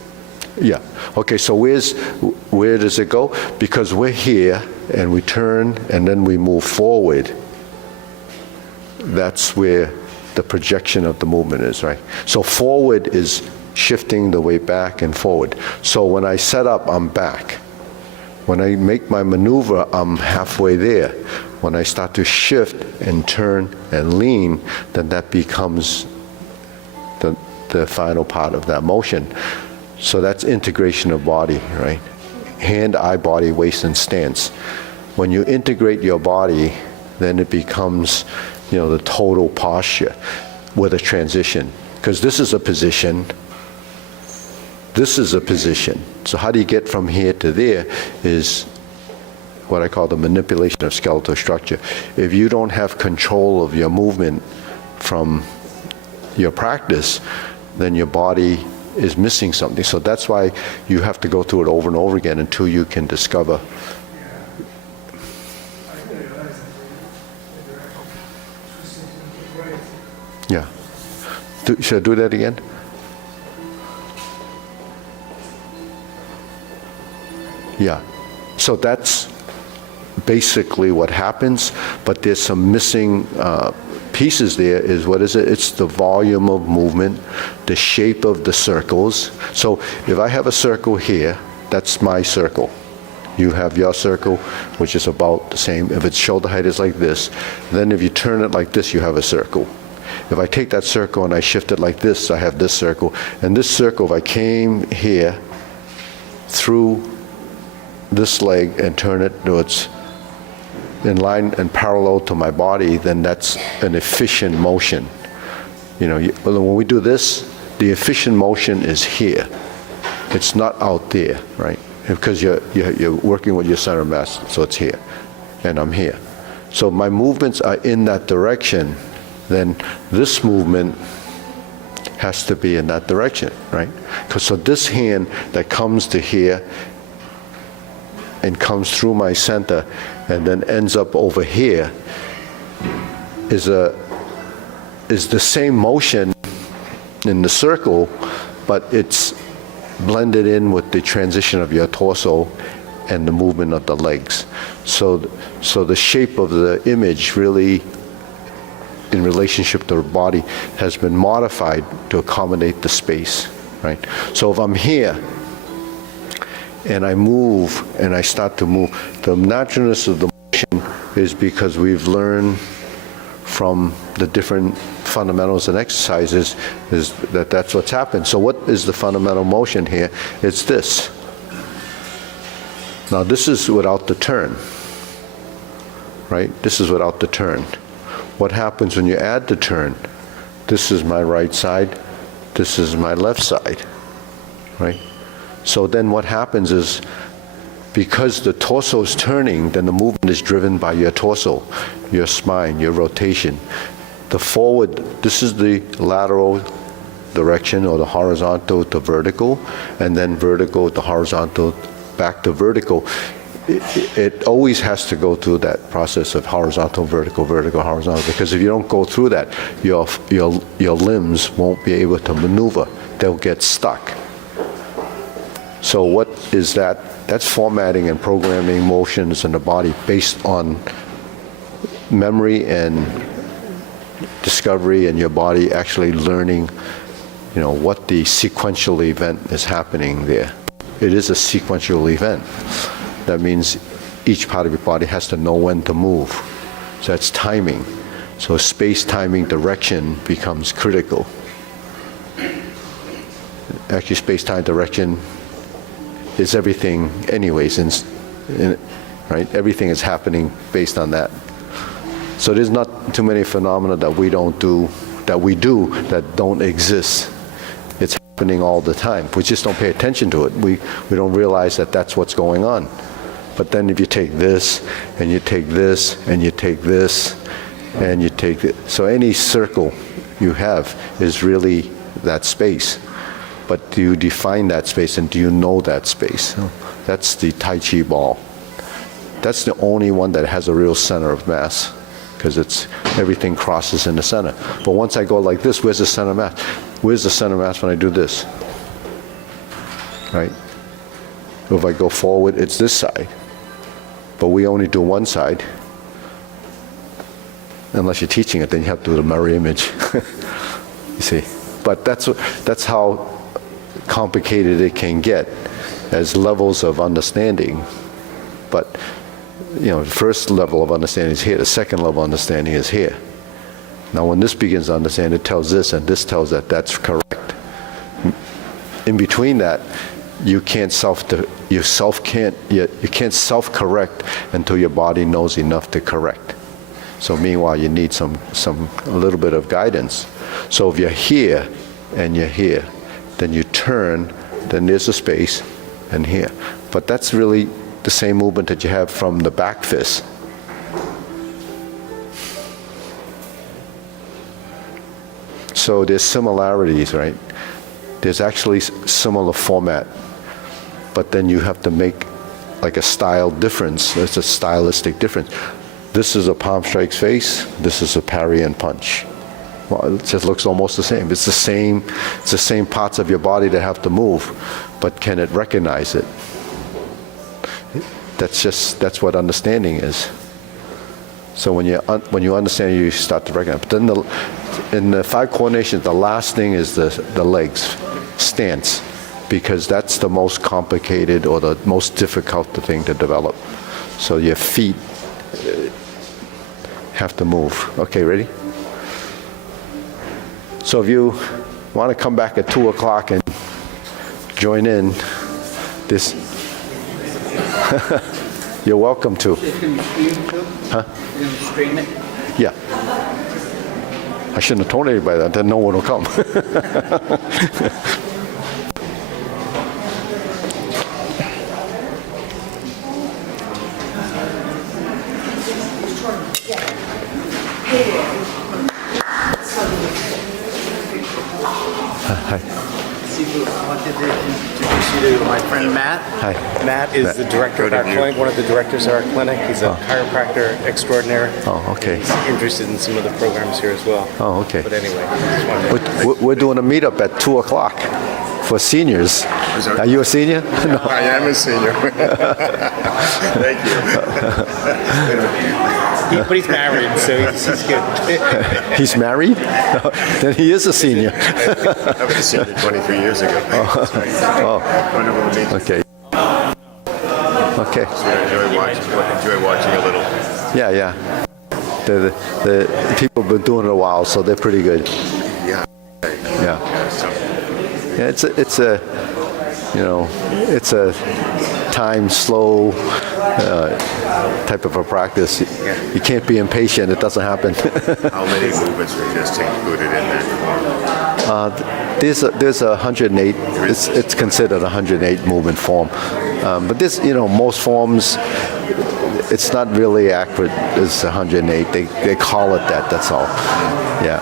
Yeah. Okay, so where does it go? Because we're here and we turn and then we move forward. That's where the projection of the movement is, right? So forward is shifting the weight back and forward. So when I set up, I'm back. When I make my maneuver, I'm halfway there. When I start to shift and turn and lean, then that becomes the final part of that motion. So that's integration of body, right? Hand, eye, body, waist, and stance. When you integrate your body, then it becomes, the total posture with a transition. Because this is a position, this is a position. So how do you get from here to there is what I call the manipulation of skeletal structure. If you don't have control of your movement from your practice, then your body is missing something. So that's why you have to go through it over and over again until you can discover. Yeah. Should I do that again? Yeah. So that's basically what happens, but there's some missing pieces there. Is what is it? It's the volume of movement, the shape of the circles. So if I have a circle here, that's my circle. You have your circle, which is about the same. If its shoulder height is like this, then if you turn it like this, you have a circle. If I take that circle and I shift it like this, I have this circle. And this circle, if I came here through this leg and turn it towards in line and parallel to my body, then that's an efficient motion. When we do this, the efficient motion is here. It's not out there, right? Because you're working with your center of mass, so it's here, and I'm here. So my movements are in that direction, then this movement has to be in that direction, right? So this hand that comes to here and comes through my center and then ends up over here is the same motion in the circle, but it's blended in with the transition of your torso and the movement of the legs. So the shape of the image really, in relationship to the body, has been modified to accommodate the space, right? So if I'm here and I move and I start to move, the naturalness of the motion is because we've learned from the different fundamentals and exercises is that's what's happened. So what is the fundamental motion here? It's this. Now this is without the turn, right? This is without the turn. What happens when you add the turn? This is my right side, this is my left side, right? So then what happens is, because the torso is turning, then the movement is driven by your torso, your spine, your rotation. The forward, this is the lateral direction, or the horizontal to vertical, and then vertical to horizontal, back to vertical. It always has to go through that process of horizontal, vertical, vertical, horizontal, because if you don't go through that, your limbs won't be able to maneuver. They'll get stuck. So what is that? That's formatting and programming motions in the body based on memory and discovery, and your body actually learning, what the sequential event is happening there. It is a sequential event. That means each part of your body has to know when to move. So that's timing. So space, timing, direction becomes critical. Actually, space, time, direction is everything anyways, right? Everything is happening based on that. So there's not too many phenomena that we do that don't exist. It's happening all the time. We just don't pay attention to it. We don't realize that that's what's going on. But then if you take this, and you take this, and you take this, and you take it, so any circle you have is really that space. But do you define that space, and do you know that space? That's the Tai Chi ball. That's the only one that has a real center of mass, because everything crosses in the center. But once I go like this, where's the center of mass? Where's the center of mass when I do this? Right? If I go forward, it's this side. But we only do one side. Unless you're teaching it, then you have to do the mirror image. You see? But that's how complicated it can get as levels of understanding. But the first level of understanding is here, the second level of understanding is here. Now when this begins to understand, it tells this and this tells that that's correct. In between that, you can't self-correct until your body knows enough to correct. So meanwhile, you need a little bit of guidance. So if you're here and you're here, then you turn, then there's a space, and here. But that's really the same movement that you have from the back fist. So there's similarities, right? There's actually similar format, but then you have to make like a style difference. There's a stylistic difference. This is a palm strikes face, this is a parry and punch. Well, it just looks almost the same. It's the same parts of your body that have to move, but can it recognize it? That's what understanding is. So when you understand, you start to recognize. But then in the 5 coordinations, the last thing is the legs, stance, because that's the most complicated or the most difficult thing to develop. So your feet have to move. Okay, ready? So if you want to come back at 2 o'clock and join in this, You're welcome to. Can you stream too? Huh? You can stream it? Yeah. I shouldn't have told anybody that, then no one will come. Hi. Sifu, I wanted to introduce you to my friend Matt. Hi. Matt is Matt. the director of our clinic, one of the directors of our clinic. He's a chiropractor extraordinaire. Oh, okay. He's interested in some of the programs here as well. Oh, okay. But anyway, just wanted to We're doing a meetup at 2 o'clock for seniors. Are you a senior? No. I am a senior. Thank you. but he's married, so he's good. He's married? Then he is a senior. I was a senior 23 years ago. Wonderful to meet you. Okay. Okay. Enjoy watching a little. Yeah, yeah. The people have been doing it a while, so they're pretty good. Yeah. Yeah. So, Yeah, it's a time slow type of a practice. You can't be impatient. It doesn't happen. how many movements are just included in that? There's 108. It's considered a 108 movement form, but this, most forms, it's not really accurate as 108. They call it that. That's all. Yeah.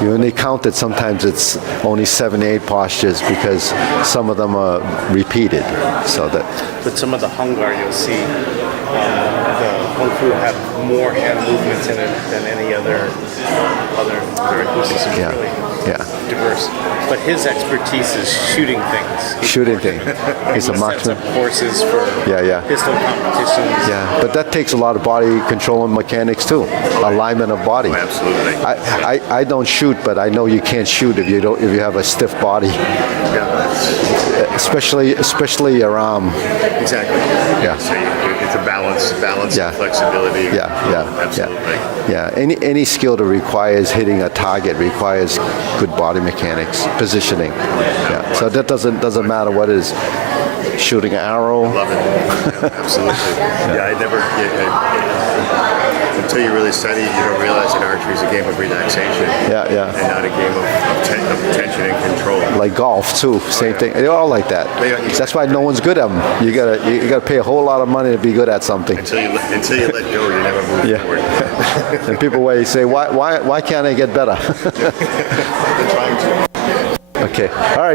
When they count it, sometimes it's only 7, 8 postures because some of them are repeated. So that. But some of the Hungar you'll see, the Kung Fu have more hand movements in it than any other It's Yeah. really Yeah. diverse. But his expertise is shooting things. Shooting thing. He's a He sets marksman. up courses for Yeah. pistol competitions. Yeah, but that takes a lot of body control and mechanics too. Alignment of body. Oh, absolutely. I don't shoot, but I know you can't shoot if you have a stiff body, Yeah, especially your arm. exactly. Yeah. So it's a balance, Yeah. and flexibility. Yeah. Absolutely. Yeah. Any skill that requires hitting a target requires good body mechanics, positioning. Yeah. So that doesn't matter what it is. Shooting an arrow. Love it. Yeah, absolutely. I never. Until you really study, you don't realize that archery is a game of relaxation. Yeah. And not a game of tension and control. Like golf too, same thing. They're all like that. They are- That's why no one's good at them. You gotta pay a whole lot of money to be good at something. Until you let go, you never move Yeah. forward. And people always say, why can't I get better? They're trying to. Okay, all right.